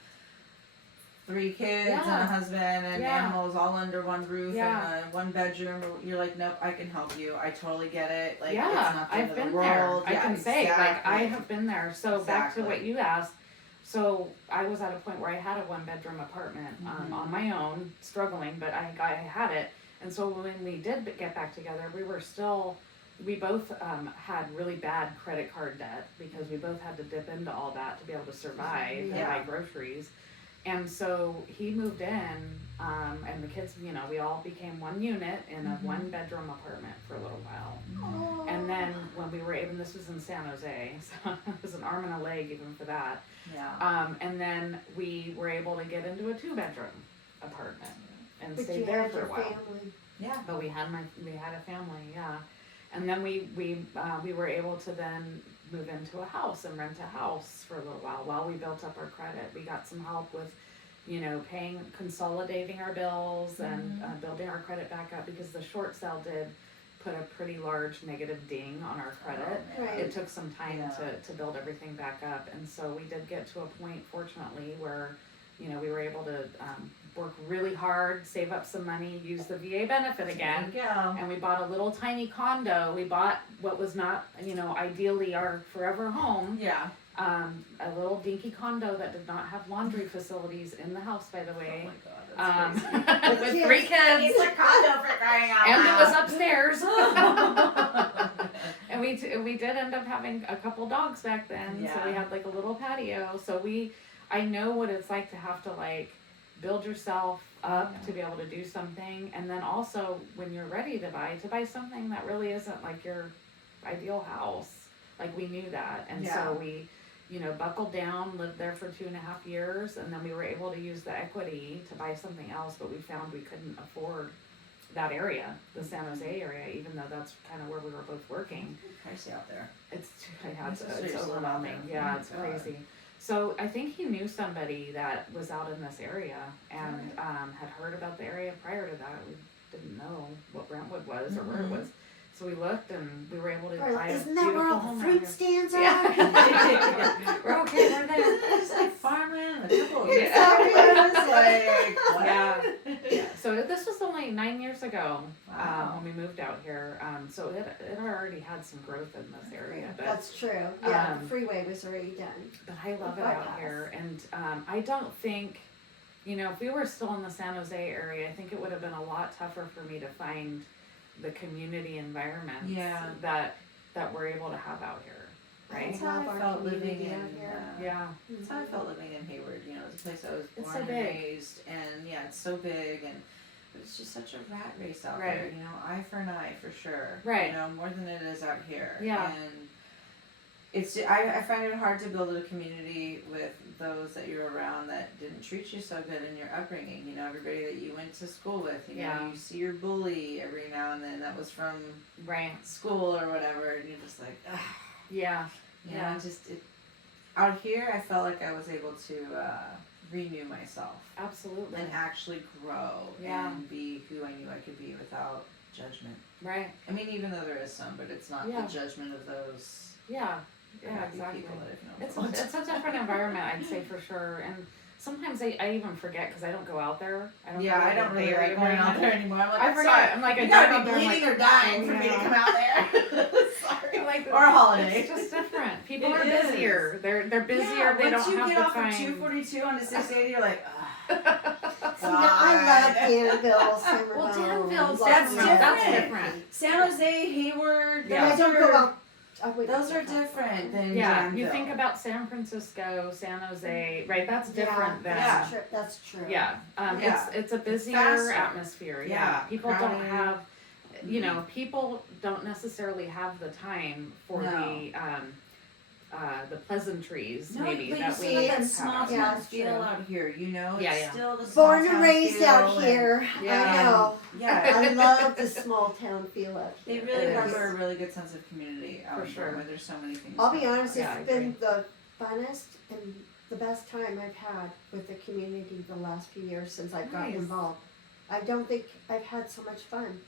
3 kids and a husband and animals all under one roof and one bedroom. You're like, nope, I can help you. I totally get it. Like, it's not the end of the world. There. I can say, like, I have been there. So back to Exactly. what you asked. So I was at a point where I had a 1-bedroom apartment on my own, struggling, but I had it. And so when we did get back together, we both had really bad credit card debt because we both had to dip into all that to be able to survive and buy groceries. And so he moved in, and the kids, we all became one unit in a 1-bedroom apartment for a little while. And then when we were able, this was in San Jose, so it was an arm and a leg even for that. Yeah. And then we were able to get into a 2-bedroom apartment. And But stayed you there had for your a while. family. Yeah, but we had a family, and then we were able to then move into a house and rent a house for a little while we built up our credit. We got some help with, consolidating our bills and building our credit back up because the short sale did put a pretty large negative ding on our credit. Right. It took some time to build everything back up, and so we did get to a point, fortunately, where we were able to work really hard, save up some money, use the VA benefit again, and we bought a little tiny condo. We bought what was not, ideally our forever home. Yeah. A little dinky condo that did not have laundry facilities in the house, by the way. Oh my God, that's crazy. With 3 kids. It's a condo for crying out And loud. it was upstairs. And we did end up having a couple dogs back then, so we had like a little patio. So I know what it's like to have to like build yourself up to be able to do something, and then also when you're ready to buy something that really isn't like your ideal house. Like we knew that, and so we, buckled down, lived there for 2.5 years, and then we were able to use the equity to buy something else, but we found we couldn't afford that area, the San Jose area, even though that's kind of where we were both working. Pricey out there. It's overwhelming. Yeah, it's crazy. So I think he knew somebody that was out in this area and had heard about the area prior to that. We didn't know what Brentwood was or where it was. So we looked and we were able to buy a Isn't that where beautiful all home the around fruit here. stands are? Yeah. We're okay, we're there. It's like farmland, a couple of Exactly. like, what? Yeah. So this was only 9 years ago Wow. when we moved out here. So it already had some growth in this area. But That's true. Yeah, the freeway was already done. But I love it out here, and I don't think, if we were still in the San Jose area, I think it would have been a lot tougher for me to find the community environments that we're able to have out here. right? That's how Love I our felt living community in. out here. Yeah. That's how I felt living in Hayward. You know, it's a place I was It's born so and big. raised, and yeah, it's so big, and but it's just such a rat race out Right. there. You know, eye for an eye for sure. Right. You know, more than it is out here. Yeah. And I find it hard to build a community with those that you're around that didn't treat you so good in your upbringing. You know, everybody that you went to school with. You know, Yeah. you see your bully every now and then that was from Right. school or whatever, and you're just like, ugh. Yeah. You Yeah. know, out here, I felt like I was able to renew myself Absolutely. and actually grow Yeah. and be who I knew I could be without judgment. Right. I mean, even though there is some, but it's not Yeah. the judgment of those Yeah. Yeah, crappy exactly. people that I've known It's for a long it's a different environment, I'd say for sure. And sometimes I even forget because I don't go out there. I don't. Yeah, go I don't really there like going out much. there anymore. I'm like, I I'm forget. sorry. I'm like, I You drive gotta out be there. I'm bleeding like, or dying for me to yeah. come out there. Sorry. Like, or a holiday. It's just different. People It are is. busier. They're busier. Yeah, they once don't you have get the off time. of 242 onto 680, you're like, See, now I love Danville, Somerville. Well, Danville, Love that's Somerville. different. San Jose, Hayward, Yeah. I don't go out. those are different than Yeah, Danville. you think about San Francisco, San Jose, right? That's different than. That's true. That's true. Yeah, Yeah. it's a busier faster. atmosphere. Yeah, Yeah, people don't crowded. have, people don't necessarily have the time for No. the pleasantries No, maybe but that you we see have. that small town Yeah, feel true. out here, you know? Yeah, It's yeah. still the small Born and town raised feel out and- here. Yeah. I know. Yeah, I love the small town feel out they here. really It harbor is. a really good sense of community out For here sure. where there's so many things. I'll be going on. honest, Yeah, I it's been the funnest and the best time I've had with the community the last few years since I've gotten Nice. involved. I don't think I've had so much fun.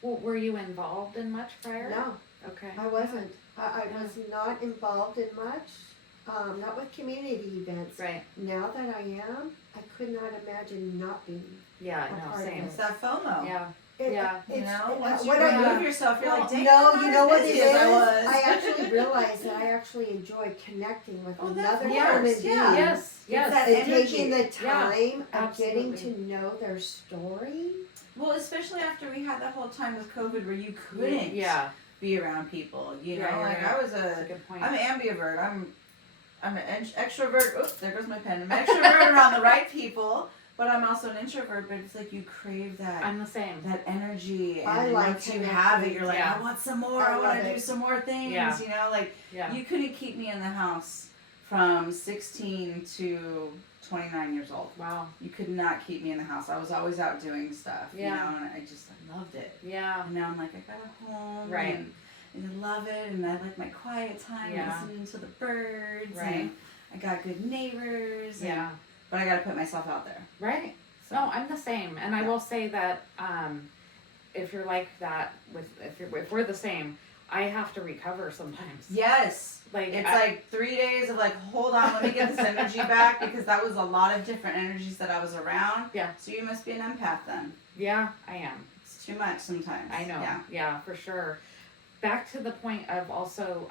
Well, were you involved in much prior? No, Okay. I wasn't. I Yeah. was not involved in much, not with community events. Right. Now that I am, I could not imagine not being. Yeah. A No. part of Same. It's that FOMO. Yeah. Yeah. You know, once you what I remove yourself, you're Well, like, dang, no, I'm you not know as what it busy is? as I was. I actually realized that I actually enjoy connecting with Oh, another of human course, being. yeah. Yes. Yes. that And taking the Yeah, time of getting absolutely. to know their story. Well, especially after we had that whole time with COVID where you couldn't Yeah. be around people. You know, Yeah, you're like right. I was That's a good point. I'm an ambivert. I'm an extrovert. Oops, there goes my pen. I'm an extrovert around the right people, but I'm also an introvert. But it's like you crave that I'm the same. that energy, and I then like once you have it, you're like, Yeah. I want some more. I I want love to do it. some more things. Yeah. You know, like Yeah. you couldn't keep me in the house from 16 to 29 years old. Wow. You could not keep me in the house. I was always out doing stuff. Yeah. You know, and I loved it. Yeah. And now I'm like, I got a home. Right. And I love it, and I like my quiet time, Yeah. listening to the birds, Right. and I got good neighbors. and- Yeah. but I got to put myself out there. Right. So. No, I'm the same, and I Yeah. will say that if you're like that, if we're the same, I have to recover sometimes. Yes. Like It's like 3 days of like, hold on, let me get this energy back, because that was a lot of different energies that I was around. Yeah. So you must be an empath then. yeah, I am. It's too much sometimes. I know. Yeah. Yeah, for sure. Back to the point of also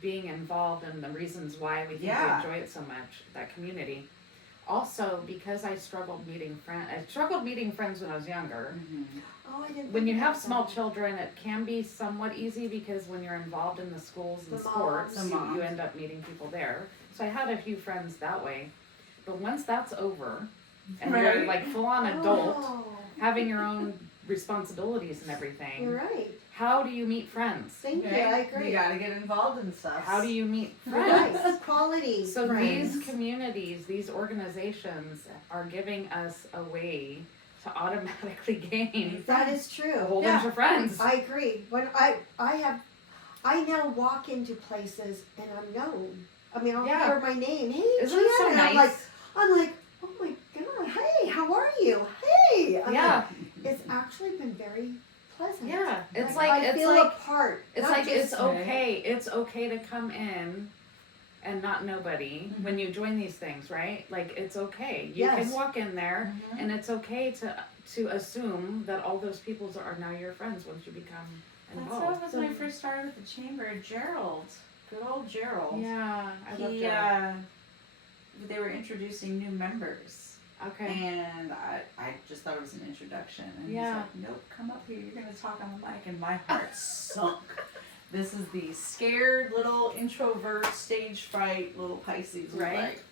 being involved and the reasons why we think Yeah. we enjoy it so much, that community. Also, because I struggled meeting friends when I was younger. Mhm. Oh, I didn't. When you think have about small that. children, it can be somewhat easy because when you're involved in the schools and The sports, moms. The moms. you end up meeting people there. So I had a few friends that way. But once that's over, and you're Right. like full on adult, Oh, having your own responsibilities and everything, you're right. how do you meet friends? Thank you. Okay? I agree. You got to get involved in stuff. How do you meet friends? Right. Quality. So friends. these communities, these organizations are giving us a way to automatically gain That is a true. whole bunch of friends. I agree. When I now walk into places and I'm known. I mean, I'll Yeah. hear my name. Hey, Isn't it so Jan. And nice? I'm like, oh my God. Hey, how are you? Hey. I'm Yeah. like, it's actually been very pleasant. Yeah, it's I it's feel like a part. it's not like just- it's okay. It's okay to come in and not nobody when you join these things, right? Like it's okay. You Yes. can walk in there, Mhm. and it's okay to assume that all those people are now your friends once you become That's how involved. it was when I first started with the chamber. Gerald, good old Gerald. Yeah, I love He, Joe. they were introducing new members. Okay. And I just thought it was an introduction. And Yeah. he's like, nope, come up here. You're going to talk on the mic. And my heart sunk. this is the scared little introvert, stage fright little Pisces. Who's Right. like,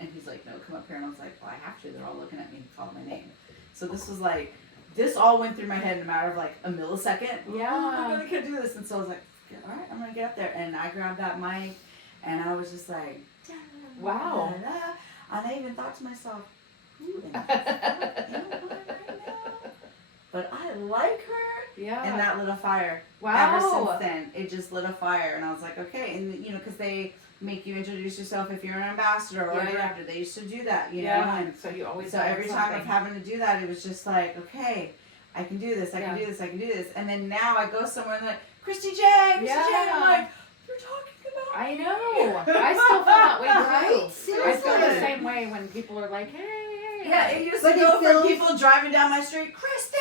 and he's like, no, come up here. And I was like, well, I have to. They're all looking at me. He called my name. So this was like, this all went through my head in a matter of like a millisecond. Yeah. Oh, I'm gonna do this. And so I was like, all right, I'm gonna get up there. And I grabbed that mic, and I was just like, Wow. and I even thought to myself, who in the fuck am I right now? But I like her. Yeah. And that lit a fire. Wow. Ever since then, it just lit a fire. And I was like, okay. And, you know, because they make you introduce yourself if you're an ambassador or a Yeah. director. They used to do that, you know. Yeah. And So you always so have every time of something. having to do that, it was just like, okay, I can do this. I can Yeah. do this. I can do this. And then now I go somewhere and they're like, Christy J. Christy J. I'm Yeah. like, you're talking about I know. I still feel that way Right? too. I Seriously. feel the same way when people are like, hey. Yeah, it used But to it go feels- from people driving down my street, Kristen,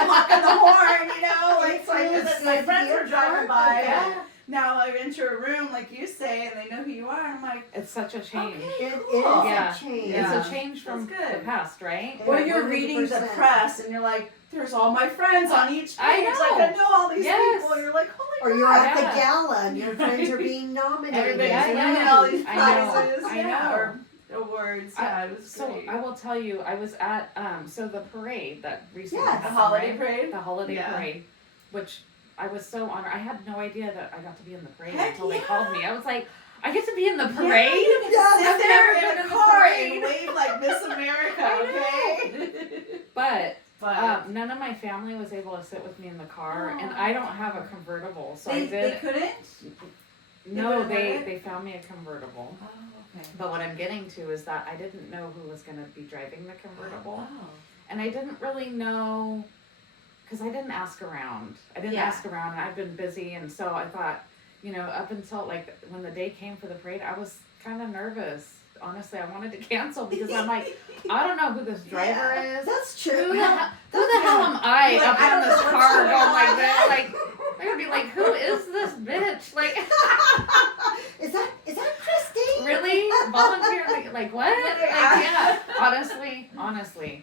honking the horn, you know, like feels my friends dear were driving God. by. Yeah. And now I enter a room, like you say, and they know who you are. And I'm like, It's such a change. okay, It cool. is Yeah. a change. Yeah. It's a change from That's good. the past, right? Or Yeah, you're reading the 100%. press, and you're like, there's all my friends on each page. I know. Like I know all these Yes. people. You're like, holy Or you're crap. at the Yeah. gala and your friends are being nominated. Everybody's Yeah, winning yeah. all these I know. prizes. I yeah, know. or awards. Yeah, it was So great. I will tell you, I was at so the parade that recently Yes. The happened, holiday right? parade. The holiday Yeah. parade, which I was so honored. I had no idea that I got to be in the parade Heck until they yeah. called me. I was like, I get to be in the Yeah, parade. you can Yeah, sit I've there never been in a in the car parade. and wave like Miss America, I okay? But But none of my family was able to sit with me in the car, and I don't have a convertible, so they, I did. they couldn't? No, couldn't have it? they found me a convertible. Oh, okay. But what I'm getting to is that I didn't know who was going to be driving the convertible. Oh. And I didn't really know, because I didn't ask around. I didn't Yeah. ask around, and I've been busy, and so I thought, you know, up until like when the day came for the parade, I was kind of nervous. Honestly, I wanted to cancel because I'm like, I don't know who this driver Yeah, is. That's Who true. the hell am I Like, up I in don't this know what's car going going on. like this? Like, they're gonna be like, who is this bitch? Like, Is that Christine? really? Volunteer? Like what? Like, yeah. Honestly.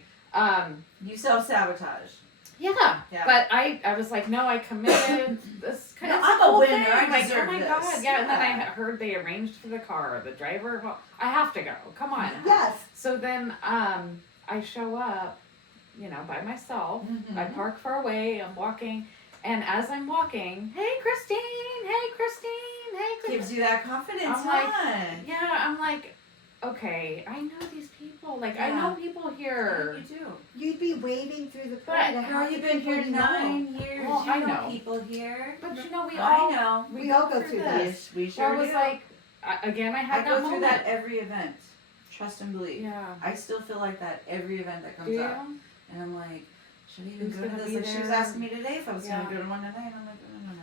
You self-sabotage. Yeah. Yeah. But I was like, no, I committed. This kind No, of I'm a whole winner. thing. I Like, deserve oh my this. god, yeah. And then I Yeah. heard they arranged for the car, the driver. Well, I have to go. Come on. Yes. So then I show up, you know, by myself. Mhm. I park far away. I'm walking, and as I'm walking, hey Christine, hey Christine, hey Christine. Gives you that confidence, I'm like, huh? Yeah, I'm like, okay, I know these people. Like I Yeah. know people here. You do. You'd be waving through the But, parade. Girl, How you've many been people here you know? 9 years. Well, you I know know. people here. But you know, we I all know. We all go through that. this. We So I sure was do. like, again, I I had go that through moment. that every event. Trust and believe. Yeah. I still feel like that every event that Do comes you? up. And I'm like, should I even Who's go to gonna this? be Like she was there? asking me today if I was Yeah. gonna go to one tonight. And I'm like, I don't know.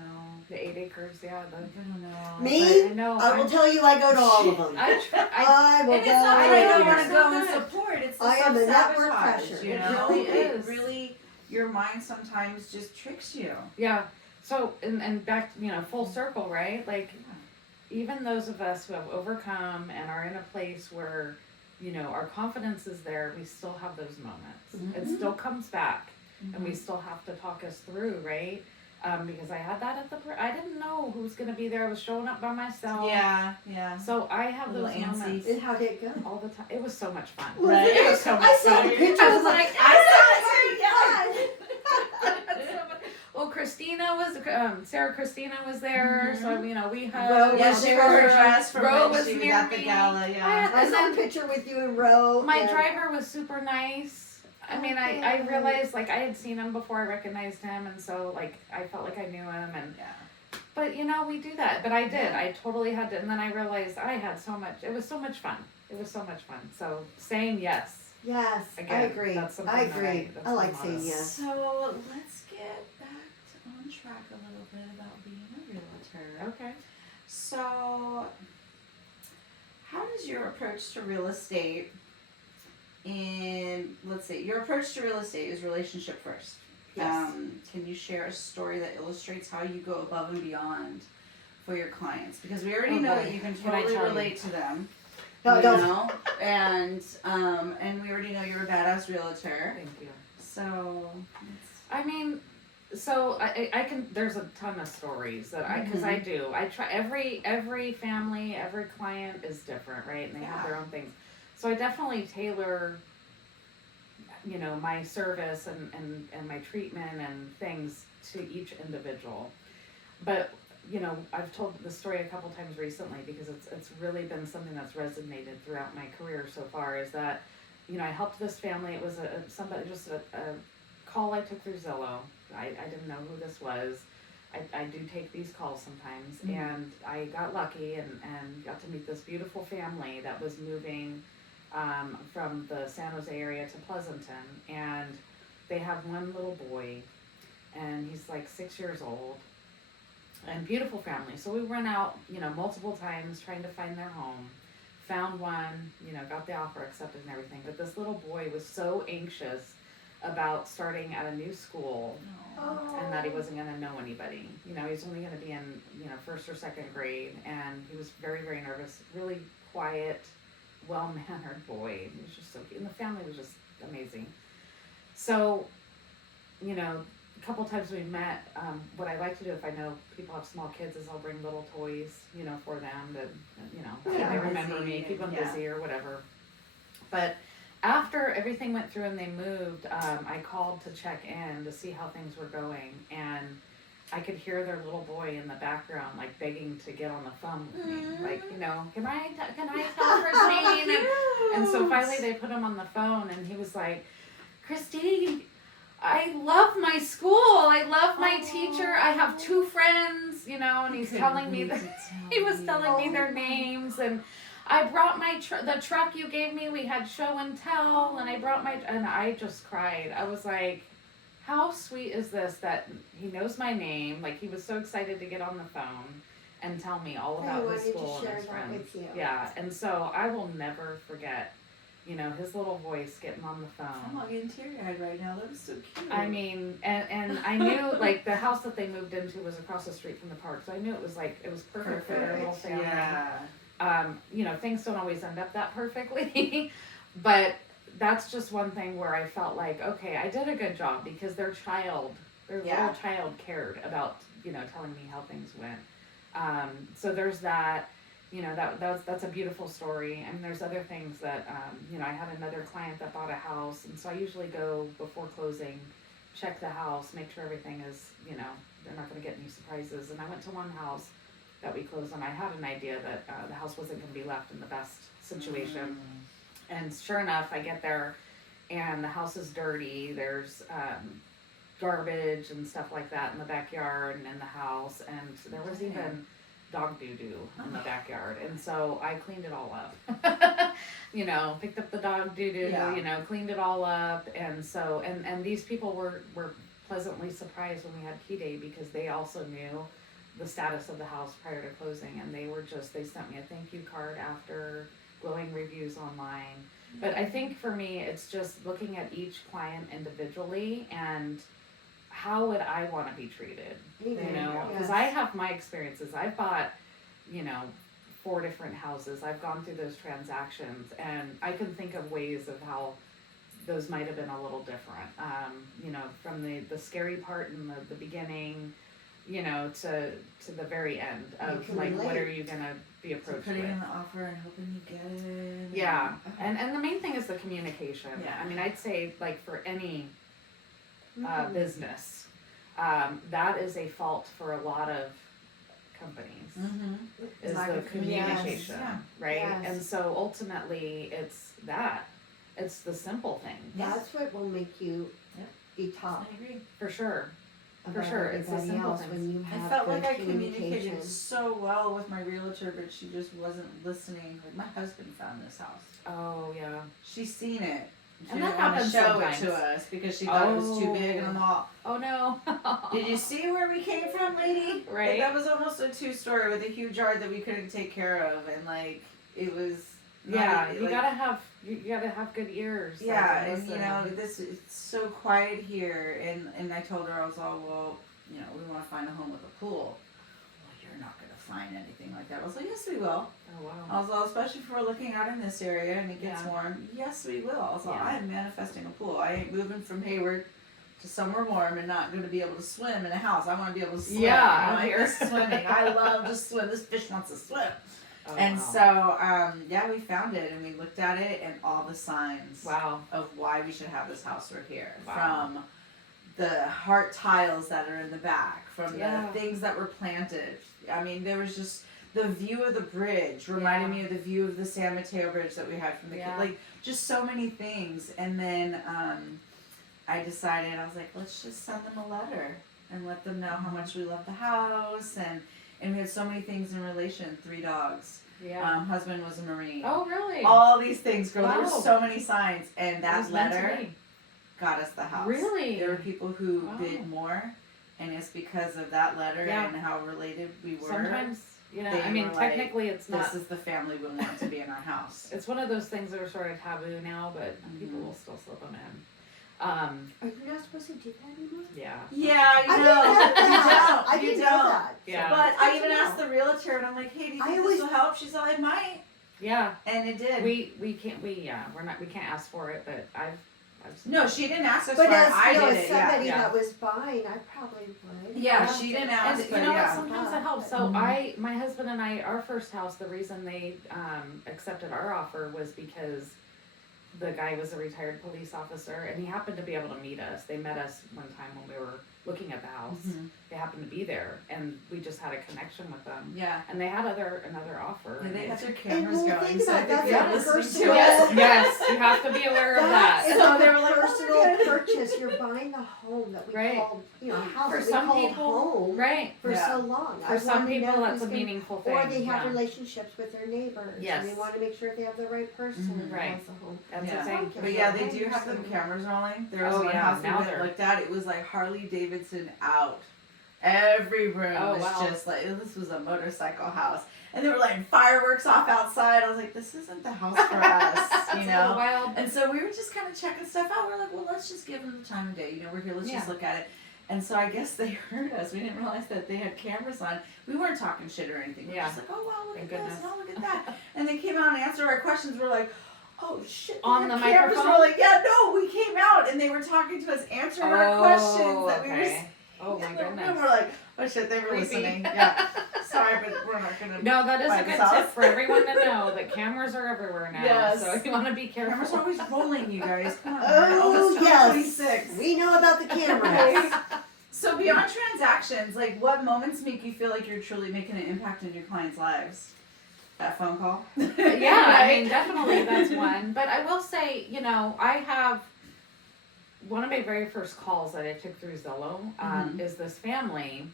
The 8 acres, yeah. Like, I don't know. Me? I know. I will tell you, I go to all of them. I I will And it's go. not I that I know, don't you're want to so go and good. support. It's the I am a network self-sabotage, crusher. you It know? really is. It really, your mind sometimes just tricks you. Yeah. So, and back, you know, full circle, right? Like, even those of us who have overcome and are in a place where, you know, our confidence is there, we still have those moments. It Mhm. still comes back, and we still have to talk us through, right? Because I had that at I didn't know who was going to be there. I was showing up by myself. Yeah, yeah. So I have A those little antsy. moments And how did it go? all the time. It was so much fun. Right. It was so much I saw fun. the pictures. I was like, I saw it too, well, Christina was, Sarah Christina was there, so, you know, we hugged. Ro Yeah, was she there. wore her dress from Ro when was she was near at the me. gala, yeah. I And saw a then picture with you and Ro. my and- driver was super nice. I mean, I Okay. realized, like, I had seen him before I recognized him, and so, like, I felt like I knew him, and, Yeah. but, you know, we do that, but I did, I totally had to, and then I realized I had so much, it was so much fun, so saying yes. Yes, I Again, agree. that's something I that agree. that's I like been saying honest. yes. So let's get back on track a little bit about being a realtor. Okay. So, how does your approach to real estate let's see, your approach to real estate is relationship first. Yes. Can you share a story that illustrates how you go above and beyond for your clients? Because we already know boy. that you can Can I totally tell you? relate to them. No, you don't. know? And we already know you're a badass realtor. Thank you. So, I mean, So I can, there's a ton of stories that because I do. I try, every family, every client is different, right? And they have their own things. So I definitely tailor, you know, my service and my treatment and things to each individual. But, you know, I've told the story a couple times recently because it's really been something that's resonated throughout my career so far, is that, you know, I helped this family. It was a call I took through Zillow. I didn't know who this was. I do take these calls sometimes, and I got lucky and got to meet this beautiful family that was moving from the San Jose area to Pleasanton, and they have one little boy, and he's like 6 years old, and beautiful family. So we went out, you know, multiple times trying to find their home, found one, you know, got the offer accepted and everything, but this little boy was so anxious about starting at a new school and that he wasn't going to know anybody. You know, he's only going to be in, you know, first or second grade, and he was very, very nervous, really quiet, well-mannered boy. He was just so cute, and the family was just amazing. So, you know, a couple times we met, what I like to do if I know people have small kids is I'll bring little toys, you know, for them to, you know, they remember me, keep them busy or whatever. But after everything went through and they moved, I called to check in to see how things were going, and I could hear their little boy in the background, like begging to get on the phone with me, like, you know, can I tell Christine? And so finally they put him on the phone, and he was like, Christine, I love my school. I love my teacher. I have 2 friends, you know, and he's telling me that he was telling me their names, and I brought my the truck you gave me. We had show and tell, and I just cried. I was like, how sweet is this that he knows my name? Like, he was so excited to get on the phone and tell me all about his school and his friends. Yeah, and so I will never forget, you know, his little voice getting on the phone. I'm all getting teary-eyed right now. That was so cute. I mean, and I knew, like, the house that they moved into was across the street from the park, so I knew it was perfect for their little family. Yeah. You know, things don't always end up that perfectly, but that's just one thing where I felt like, okay, I did a good job because their little child cared about, you know, telling me how things went. So there's that, you know, that's a beautiful story. And there's other things that, you know, I had another client that bought a house, and so I usually go before closing, check the house, make sure everything is, you know, they're not going to get any surprises. And I went to one house that we closed on. I had an idea that the house wasn't going to be left in the best situation. And sure enough, I get there and the house is dirty. There's garbage and stuff like that in the backyard and in the house. And there was even dog doo-doo in the backyard. And so I cleaned it all up. You know, picked up the dog doo-doo, you know, cleaned it all up. And so, and these people were pleasantly surprised when we had key day because they also knew the status of the house prior to closing, and they sent me a thank you card after, glowing reviews online. But I think for me, it's just looking at each client individually and how would I want to be treated, you know, because I have my experiences. I've bought, you know, 4 different houses. I've gone through those transactions, and I can think of ways of how those might have been a little different, you know, from the scary part in the beginning, you know, to the very end of like, what are you gonna be approached putting with? in the offer and hoping you get it. Yeah, and the main thing is the communication. Yeah. I mean, I'd say like for any business, that is a fault for a lot of companies. Is the communication, right? Yes. And so ultimately, it's the simple things. That's what will make you be top. I agree. For sure. About sure, it's the everybody simple else things. when you I have felt good like I communication. communicated so well with my realtor, but she just wasn't listening. Like, my husband found this house. Oh yeah. She's seen it. She And didn't that want to happens show sometimes. it to us because she thought it was too big, and I'm all, Oh no. did you see where we came from, lady? Right. Like, that was almost a 2-story with a huge yard that we couldn't take care of, and like, it was Yeah, you gotta have good ears. Yeah, like, and you know, it's so quiet here, and I told her, I was all, well, you know, we want to find a home with a pool. Well, you're not gonna find anything like that. I was like, yes, we will. Oh wow. I was all, especially if we're looking out in this area and it gets Yeah. warm. Yes, we will. I was all, Yeah. I am manifesting a pool. I ain't moving from Hayward to somewhere warm and not going to be able to swim in a house. I want to be able to swim. Yeah, I out here. miss swimming. I love to swim. This fish wants to swim. Oh, And wow. so, yeah, we found it and we looked at it and all the signs Wow. of why we should have this house were here. Wow. From the heart tiles that are in the back, from Yeah. the things that were planted. I mean, there was just the view of the bridge reminded me of the view of the San Mateo Bridge that we had from the kid. Like, just so many things. And then I decided, I was like, let's just send them a letter and let them know how much we love the house. And we had so many things in relation. 3 dogs. Yeah. Husband was a Marine. Oh, really? All these things, girl. Wow. There were so many signs. And It that was meant to letter be. got us the house. Really? There were people who Wow. bid more. And it's because of that letter and how related we were. Sometimes, you know, they I mean, were like, technically it's not. This is the family we want to be in our house. It's one of those things that are sort of taboo now, but people will still slip them in. Are you not supposed to do that anymore? Yeah. Yeah, you I know. didn't know that. You I don't. didn't You know don't. that. Yeah. But I even Good to asked know. the realtor and I'm like, hey, do you I think always- this will help? She's like, it might. Yeah. And it did. We can't we can't ask for it, but I've seen No, it. she didn't ask us But for it. as I you know, did as it. Yeah. somebody yeah. that was buying, I probably would. Yeah, she didn't ask, And but you know what? yeah. Sometimes it helps. So Mhm. my husband and I, our first house, the reason they accepted our offer was because the guy was a retired police officer, and he happened to be able to meet us. They met us one time when we were looking at the house. Mhm. They happened to be there, and we just had a connection with them. Yeah. And they had another offer. And they and had their And cameras well, going, think so I about think it, they that's were a listening personal- to us. Yes, you have to be aware of that. That is So like they a were like, oh my personal God. purchase. You're buying the home that we Right. called, a house For that we some called people, home right. for Yeah. so long. For I some wanna know people, that's who's a gonna- meaningful thing. Or they have yeah. relationships with their neighbors. Yes. And they want to make sure they have the right person Mhm. who Right. has the home. That's Yeah. the thing. Okay. But yeah, they I do have them understand. cameras rolling. There was Oh, one yeah, house we now went they're- and looked at. It was like Harley Davidson out. Every room Oh, was wow. just like, this was a motorcycle house. And they were like fireworks off outside. I was like, this isn't the house for us, It's you a little know? wild. And so we were just kind of checking stuff out. We're like, well, let's just give them the time of day. You know, we're here. Let's just Yeah. look at it. And so I guess they heard us. We didn't realize that they had cameras on. We weren't talking shit or anything. We were Yeah. just like, oh, wow, look Thank at goodness. this. Oh, look at that. And they came out and answered our questions. We're like, oh, shit. they On had the cameras. microphone? We're like, yeah, no, we came out. And they were talking to us, answering our questions that we were okay. Oh my and goodness. we're like, oh, shit, they were Creepy. listening. Yeah. Sorry, but we're not going to. No, that is Buy a this good house. tip for everyone to know that cameras are everywhere now. Yes. So you want to be careful. Cameras are always rolling, you guys. Come on. Oh, Almost yes. 26. We know about the cameras. So beyond transactions, like what moments make you feel like you're truly making an impact in your clients' lives? That phone call? Yeah, I Right? mean, definitely that's one. But I will say, I have one of my very first calls that I took through Zillow is this family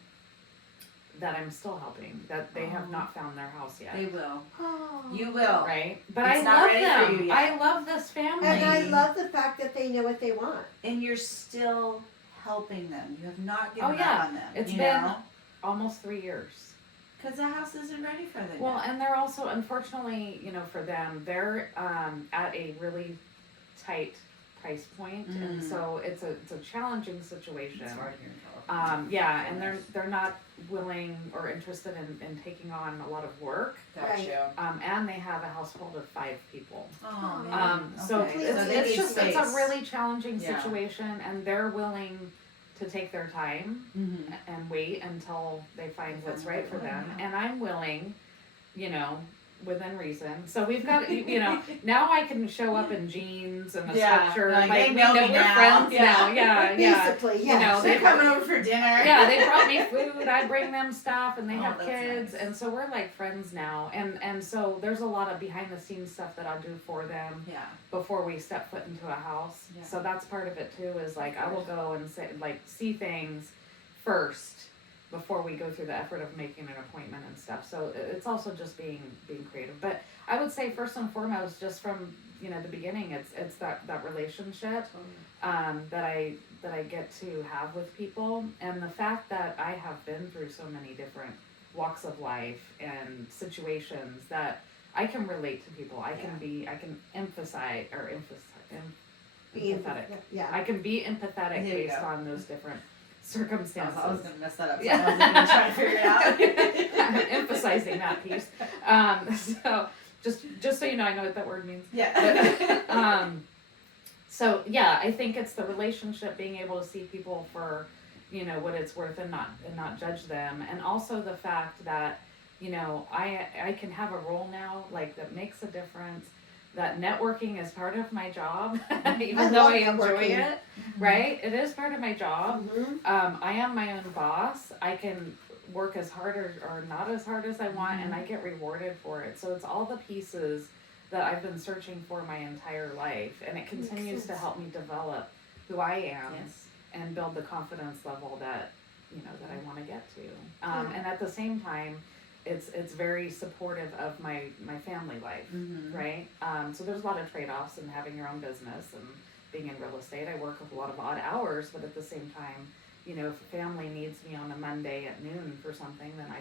that I'm still helping, that they have not found their house yet. They will. Oh. You will. Right? But It's I not love ready for them. you yet. I love this family. And I love the fact that they know what they want. And you're still helping them. You have not given Oh, yeah. up on them. It's you been know? almost 3 years. Because the house isn't ready for them. Well, yet. and they're also, unfortunately, for them, they're at a really tight price point, and so it's a challenging situation. It's hard here in California. Yeah, and they're not willing or interested in taking on a lot of work, Got you. and they have a household of 5 people. Oh, man. So Okay. it's, So they it's need just it's space. a really challenging Yeah. situation, and they're willing to take their time Mhm. and wait until they find what's Find right what for they them. want. And I'm willing, within reason. So we've got, now I can show up in jeans and a Yeah, sweatshirt. like, Like, they we know know me we're now. friends Yeah. now. Yeah, yeah. Basically, You yes. know, They're they coming over for dinner. yeah, they brought me food. I bring them stuff, and they Oh, have that's kids, nice. and so we're like friends now. And so there's a lot of behind the scenes stuff that I'll do for them Yeah. before we step foot into a house. Yeah. So that's part of it too. Is like I will go and see things first before we go through the effort of making an appointment and stuff. So it's also just being creative. But I would say first and foremost, just from the beginning, it's that relationship that I get to have with people, and the fact that I have been through so many different walks of life and situations that I can relate to people. I can Be empathetic. Yeah. I can be empathetic There you based go. on those different I circumstances. was going to mess that up. So Yeah. I wasn't going to try to figure it out. I'm emphasizing that piece. So just so you know, I know what that word means. Yeah. But, So yeah, I think it's the relationship, being able to see people for, what it's worth, and not judge them, and also the fact that, I can have a role now, like, that makes a difference. That networking is part of my job, even though I enjoy it, right? It is part of my job. I am my own boss. I can work as hard or not as hard as I want, and I get rewarded for it. So it's all the pieces that I've been searching for my entire life, and it continues to help me develop who I am and build the confidence level that that I want to get to. And at the same time, it's very supportive of my family life, right? So there's a lot of trade-offs in having your own business and being in real estate. I work a lot of odd hours, but at the same time, if a family needs me on a Monday at noon for something, then I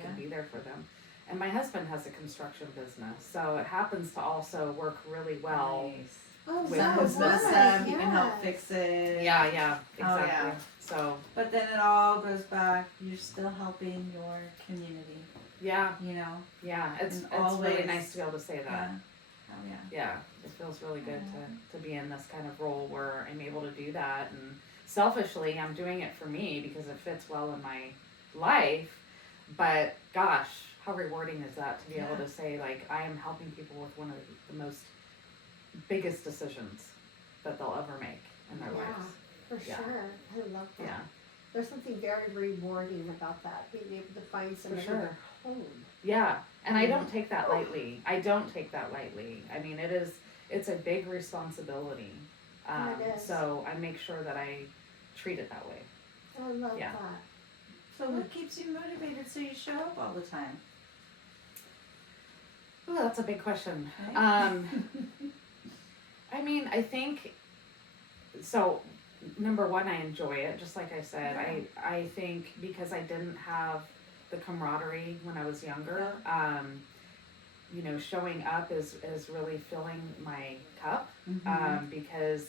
can be there for them. And my husband has a construction business, so it happens to also work really well. Nice. Oh, With so his nice. system, you can help fix it. Yeah, exactly. Oh, yeah. So But then it all goes back. You're still helping your community. yeah, it's And really always- nice to be able to say that. Yeah. Oh yeah. Yeah, it feels really good to be in this kind of role where I'm able to do that, and selfishly I'm doing it for me because it fits well in my life. But gosh, how rewarding is that to be able to say, like, I am helping people with one of the most biggest decisions that they'll ever make in their lives. For sure. I love that. Yeah, There's something very rewarding about that, being able to find somebody sure. in their home. yeah, and I don't take that lightly. I mean, it's a big responsibility. It is. So I make sure that I treat it that way. I love Yeah. that. So what keeps you motivated so you show up all the time? Oh, that's a big question. Right? I mean, I think, so number one, I enjoy it, just like I said. I think because I didn't have the camaraderie when I was younger, showing up is really filling my cup. Because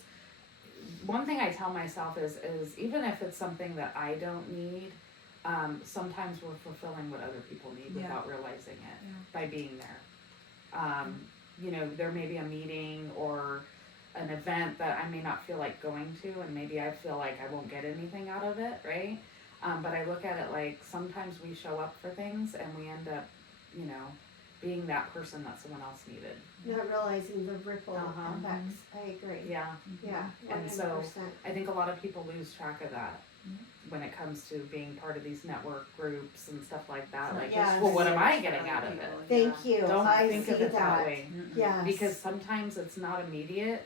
one thing I tell myself is even if it's something that I don't need, sometimes we're fulfilling what other people need without realizing it by being there. There may be a meeting or an event that I may not feel like going to, and maybe I feel like I won't get anything out of it, right? But I look at it like sometimes we show up for things and we end up, being that person that someone else needed. Not realizing the ripple effects. I agree. Yeah. Yeah. 100%. And so I think a lot of people lose track of that when it comes to being part of these network groups and stuff like that. Like, well, what am I getting out of it? Thank you. Don't I think see of it that that. way. Yes. Because sometimes it's not immediate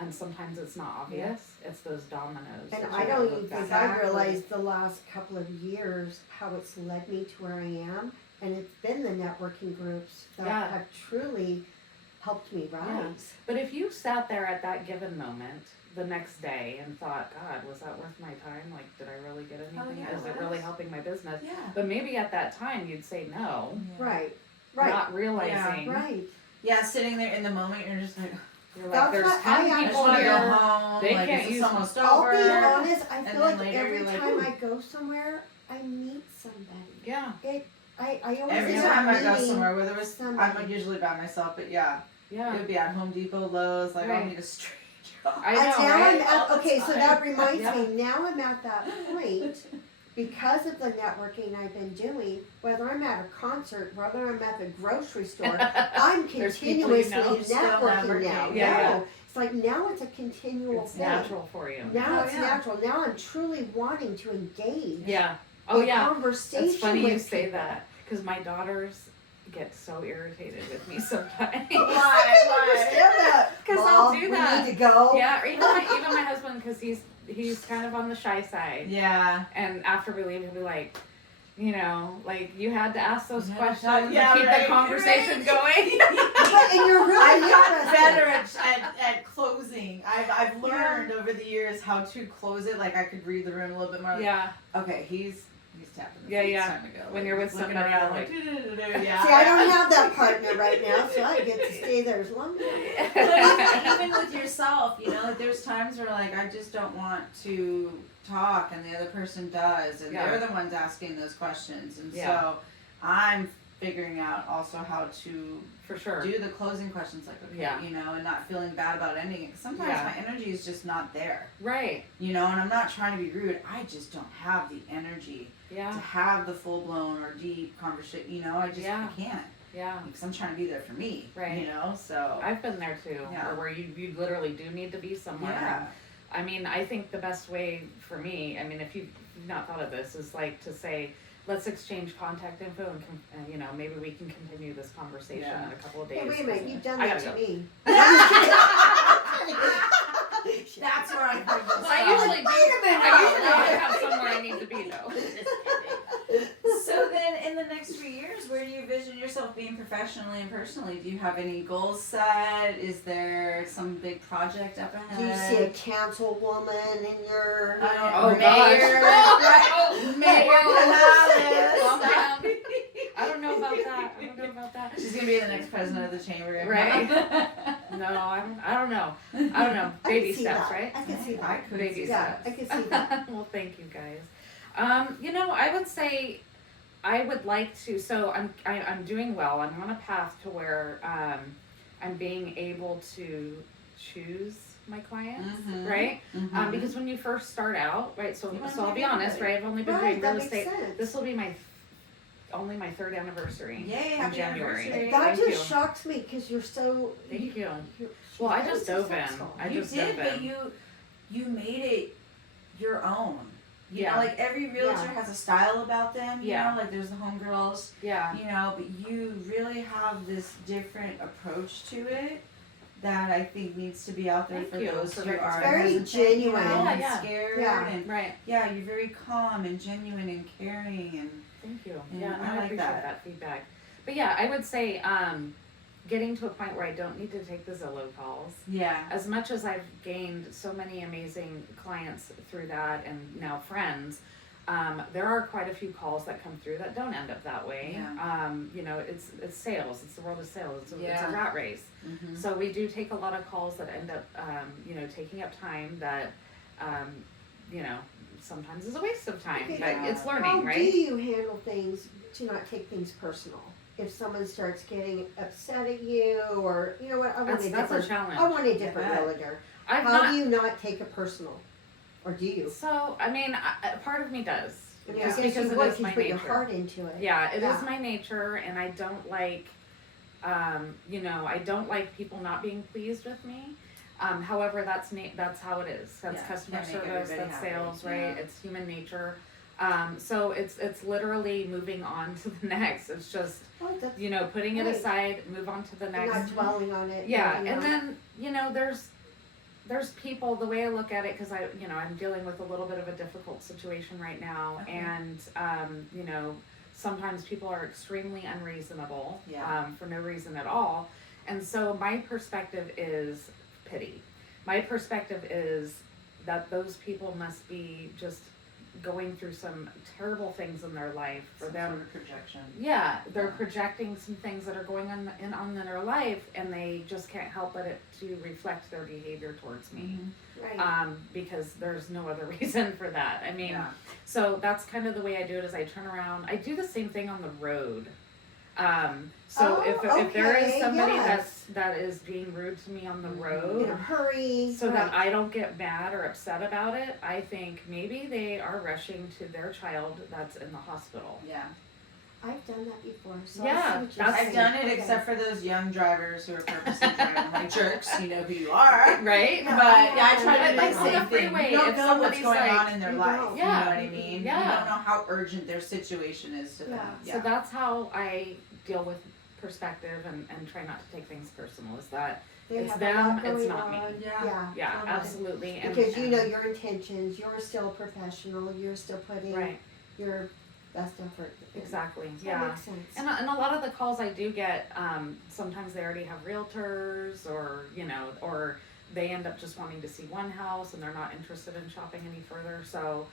and sometimes it's not obvious. It's those dominoes. And that I you don't look even back think at. I realized the last couple of years how it's led me to where I am. And it's been the networking groups that have truly helped me rise. But if you sat there at that given moment the next day and thought, God, was that worth my time? Like, did I really get anything? Is it really helping my business? Yeah. But maybe at that time you'd say no. Right. Not realizing. Right. Yeah, sitting there in the moment, you're just like, You're like, That's there's what 10 I I just people want to go here. home. They like, can't it's use almost I'll over. be honest, I And feel then like later every you're like, time ooh. I go somewhere, I meet somebody. Yeah. I always Every end up time I go meeting somewhere, whether it's somebody. I'm usually by myself, but yeah, it Yeah. would be at Home Depot, Lowe's. Like I'll Right. meet a stranger. I know, now right? I'm at, All the okay, so time. that reminds Yeah. me, now I'm at that point, because of the networking I've been doing, whether I'm at a concert, whether I'm at the grocery store, I'm There's people you continuously know. Still networking networking. now. Yeah. No, it's like now it's a continual It's thing. natural for you. Now Oh, it's yeah. natural. Now I'm truly wanting to engage Yeah. Oh in yeah. conversation It's funny with you say people. that because my daughters get so irritated with me sometimes. I can understand that. 'Cause Mom, I'll do that. We need to go. Yeah, or even my husband, because he's kind of on the shy side. Yeah. And after we leave, he'll be like, like you had to ask those Yeah, questions yeah, to keep right, the conversation going. But, and you're really I've gotten interested. better at closing. I've learned over the years how to close it. Like I could read the room a little bit more. Like, Yeah. okay, he's tapping. Yeah, It's yeah. time to go. When Like, you're with looking somebody, around, like- yeah. See, I don't have that partner right now, so I get to stay there as long as I But even with yourself, like there's times where like I just don't want to talk and the other person does and Yeah. they're the ones asking those questions and Yeah. so I'm figuring out also how to For sure. do the closing questions, like, okay, Yeah. you know, and not feeling bad about ending it. Sometimes Yeah. my energy is just not there, Right. you know, and I'm not trying to be rude. I just don't have the energy to Yeah. have the full blown or deep conversation, you know, I Yeah. can't. Yeah. Because I'm trying to be there for me, Right. you know, so. I've been there too, Yeah. or where you literally do need to be somewhere. Yeah. I mean, I think the best way for me, I mean, if you've not thought of this, is like to say, let's exchange contact info and you know, maybe we can continue this conversation Yeah. in a couple of days. Hey, wait a minute, you've done I that gotta to go. me. That's where I heard this Well, I from. usually do. I have somewhere I need to be though. So then, in the next 3 years, where do you vision yourself being professionally and personally? Do you have any goals set? Is there some big project up ahead? Do you see a councilwoman in your? Oh, Mayor, gosh. Mayor Calm Canales. down. I don't know about that. I don't know about that. She's gonna be the next president of the chamber, Right. No, I don't know. I don't know. I Baby can see steps, that. right? I can see I that. could Baby see Yeah, that. I can see that. Well, thank you guys. You know, I would say I would like to. So I'm doing well. I'm on a path to where I'm being able to choose my clients, Mhm. right? Mhm. Because when you first start out, right? So You wanna I'll make be honest, everybody. right? I've only been Right, doing that real makes estate. sense. This will be only my third anniversary. Yay, in happy January. anniversary. That Thank just you. shocks me because you're so. Thank you. You're, Well, I she's just very dove in. successful. I You just did, dove but in. you made it your own. You Yeah. know, like every realtor Yeah. has a style about them. You Yeah. know, like there's the homegirls. Yeah. You know, but you really have this different approach to it that I think needs to be out there Thank for you. those For who very- are very hesitant, genuine. you know, Yeah, and yeah. scared, Yeah. and Right. yeah, you're very calm and genuine and caring, and Thank you. Yeah, Yeah, no, I I like appreciate that. that feedback. But yeah, I would say getting to a point where I don't need to take the Zillow calls. yeah, As much as I've gained so many amazing clients through that and now friends, there are quite a few calls that come through that don't end up that way. Yeah. You know, it's sales. It's the world of sales. It's Yeah. a rat race. mm-hmm. So we do take a lot of calls that end up, you know, taking up time that, you know, sometimes is a waste of time. Okay. But it's How learning, do right? you handle things to not take things personal? If someone starts getting upset at you, or you know what, I want That's a a different. challenge. I want a different Yeah. realtor. I've How not. do you not take it personal, or do you? So I mean, part of me does. I mean, Just I guess because you it would, is my you put your nature. heart into it. Yeah, it is Yeah. my nature, and I don't like, you know, I don't like people not being pleased with me. However, that's how it is. That's Yeah, customer can't make service. everybody That's happy. sales, right? Yeah. It's human nature. So it's literally moving on to the next. It's just, Oh, that's you know, putting it Right. aside, move on to the you're next. not dwelling on it. Yeah, moving and on. then you know, there's people. The way I look at it, because I'm dealing with a little bit of a difficult situation right now, Okay. and you know, sometimes people are extremely unreasonable, Yeah. for no reason at all, and so my perspective is pity. My perspective is that those people must be just going through some terrible things in their life for Some them. sort of projection. Yeah, they're Yeah. projecting some things that are going on in their life, and they just can't help but it to reflect their behavior towards me. Right. Because there's no other reason for that. I mean, Yeah. so that's kind of the way I do it. Is I turn around. I do the same thing on the road. So if there is okay, somebody yes. that is being rude to me on the Mhm. road, In a hurry. so that right. I don't get mad or upset about it, I think maybe they are rushing to their child that's in the hospital. Yeah. I've done that before. So Yeah, I see what you're that's- I've saying. done it Okay. except for those young drivers who are purposely driving like jerks. You know who you are. Right? Yeah. But yeah, I try to do Like the on the same thing. freeway, You don't if know what's somebody's going like- on in their You life. don't. You know Yeah. what I mean? Yeah. You don't know how urgent their situation is to them. Yeah. So that's how I deal with perspective and try not to take things personal. Is that They It's have them, a lot it's going not me. on. Yeah. yeah, totally. absolutely. And, Because you and- know your intentions, you're still a professional, you're still putting right, your best effort. in. exactly, That yeah. makes sense. And a lot of the calls I do get, sometimes they already have realtors, or or they end up just wanting to see one house and they're not interested in shopping any further. So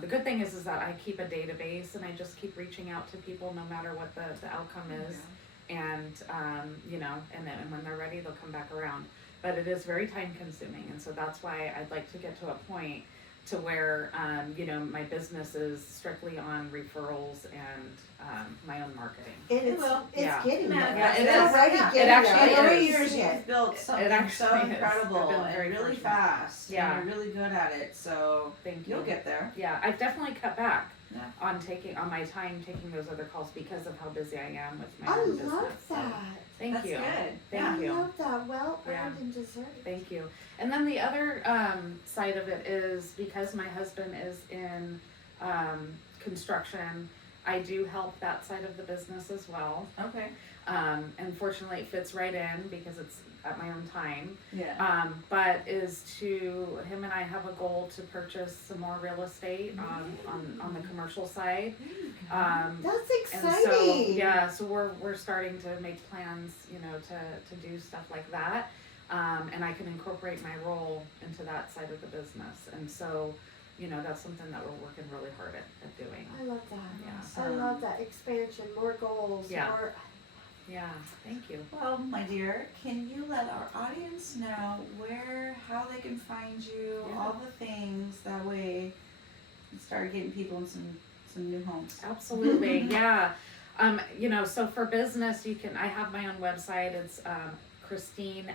the good thing is that I keep a database and I just keep reaching out to people no matter what the outcome is. And and then when they're ready, they'll come back around. But it is very time consuming, and so that's why I'd like to get to a point to where, my business is strictly on referrals and my own marketing. And it's Yeah. getting there. Yeah, it It's is. already Yeah. getting It actually there. Over is. years, See you've it. built something actually so is. I've incredible been and very really fortunate. fast. Yeah. And you're really good at it, so Thank you'll you. get there. Yeah, I've definitely cut back Yeah. on my time taking those other calls because of how busy I am with my I own business. love So, that. thank That's you. good. Thank I you. love that. Well Yeah. earned and deserved. Thank you. And then the other side of it is because my husband is in construction, I do help that side of the business as well. Okay. And fortunately, it fits right in because it's at my own time. Yeah. But him and I have a goal to purchase some more real estate on the commercial side. That's And so, exciting. so we're starting to make plans, to do stuff like that. And I can incorporate my role into that side of the business. And so, that's something that we're working really hard at doing. I love that. Yeah. I love that expansion, more goals, Yeah. more. Yeah, thank you. Well, my dear, can you let our audience know how they can find you, Yeah. all the things, that way you start getting people in some new homes. Absolutely, yeah. So for business, I have my own website. It's Christine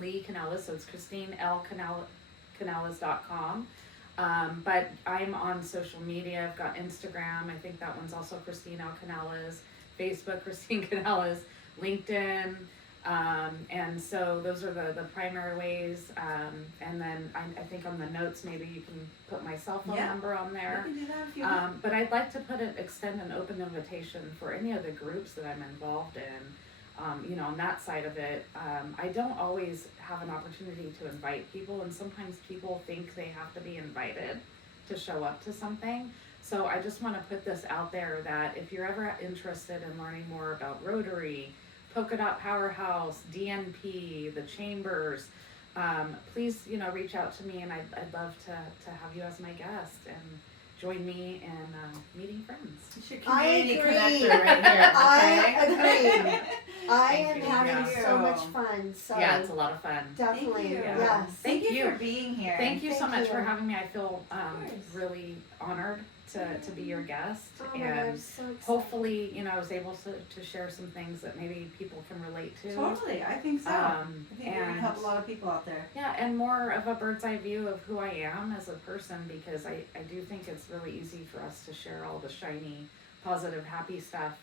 Lee Canales, so it's ChristineLCanales.com. But I'm on social media. I've got Instagram. I think that one's also Christine L. Canales. Facebook, Christine Canales. LinkedIn. And so those are the primary ways. And then I think on the notes, maybe you can put my cell phone number on there. You can do that if you want. But I'd like to extend an open invitation for any of the groups that I'm involved in. On that side of it, I don't always have an opportunity to invite people, and sometimes people think they have to be invited to show up to something. So I just want to put this out there that if you're ever interested in learning more about Rotary, Polka Dot Powerhouse, DNP, the Chambers, please, reach out to me, and I'd love to have you as my guest and join me in meeting friends. It's your community agree. connector right here. I agree. I Thank am you. having Yeah. so much fun. So Yeah, it's a lot of fun. definitely, Thank you. yes. Thank you you. for being here. Thank you so Thank much you. for having me. I feel course. really honored to be your guest, Oh my God, I'm and so excited. hopefully, I was able to share some things that maybe people can relate to. Totally, I think so. I think you're gonna and help a lot of people out there. yeah, and more of a bird's eye view of who I am as a person, because I do think it's really easy for us to share all the shiny, positive, happy stuff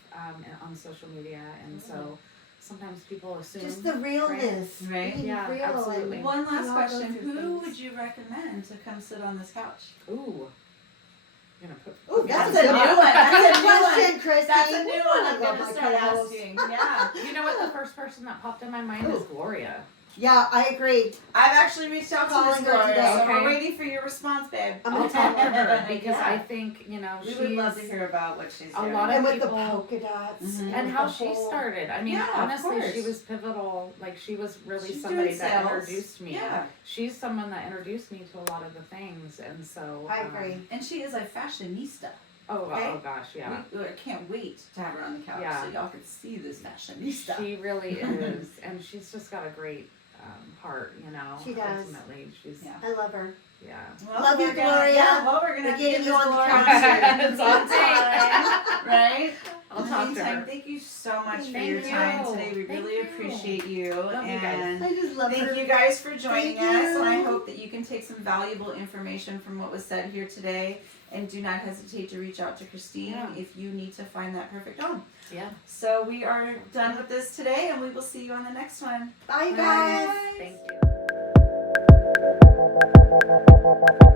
on social media, and so sometimes people assume Just the realness. Right? Being Yeah, real absolutely. and One we last all go question. through Who things. would you recommend to come sit on this couch? Ooh, I'm gonna put. Oh, That's that's a new one. That's a new one. question, Christy. That's a new one I'm I love gonna my start co-host. asking. Yeah. You know what? The first person that popped in my mind is Gloria. Yeah, I agree. I've actually reached out to Calling Miss her Gloria, today. so Okay. we're waiting for your response, babe. I'm I'll gonna talk to tell her. her because Yeah. I think We she's would love to hear about what she's a doing. lot of And with the people- polka dots. Mhm. and how the she whole- started. I mean, Yeah, of honestly, she course. was pivotal. Like, she was really She's somebody doing that sales. introduced me. Yeah. She's someone that introduced me to a lot of the things, and so I agree. And she is a fashionista. Oh Okay. gosh, yeah. I can't wait to have her on the couch Yeah. so y'all can see this fashionista. She really is, and she's just got a great heart. She does. Ultimately, she's Yeah. I love her. yeah. Well, Love you, we're gonna- Gloria. Yeah, well, we're gonna We're have to getting get you Miss on the Gloria couch. here in the It's on meantime, right? I'll In the talk to meantime, her. thank you so much for Thank your you. time today. We Thank really you. appreciate you, Love you guys. and I just love her. thank you guys for joining Thank us. And I you. hope that you can take some valuable information from what was said here today. And do not hesitate to reach out to Christine Yeah. if you need to find that perfect home. Yeah. So we are done with this today, and we will see you on the next one. Bye, Bye. guys. Thank you.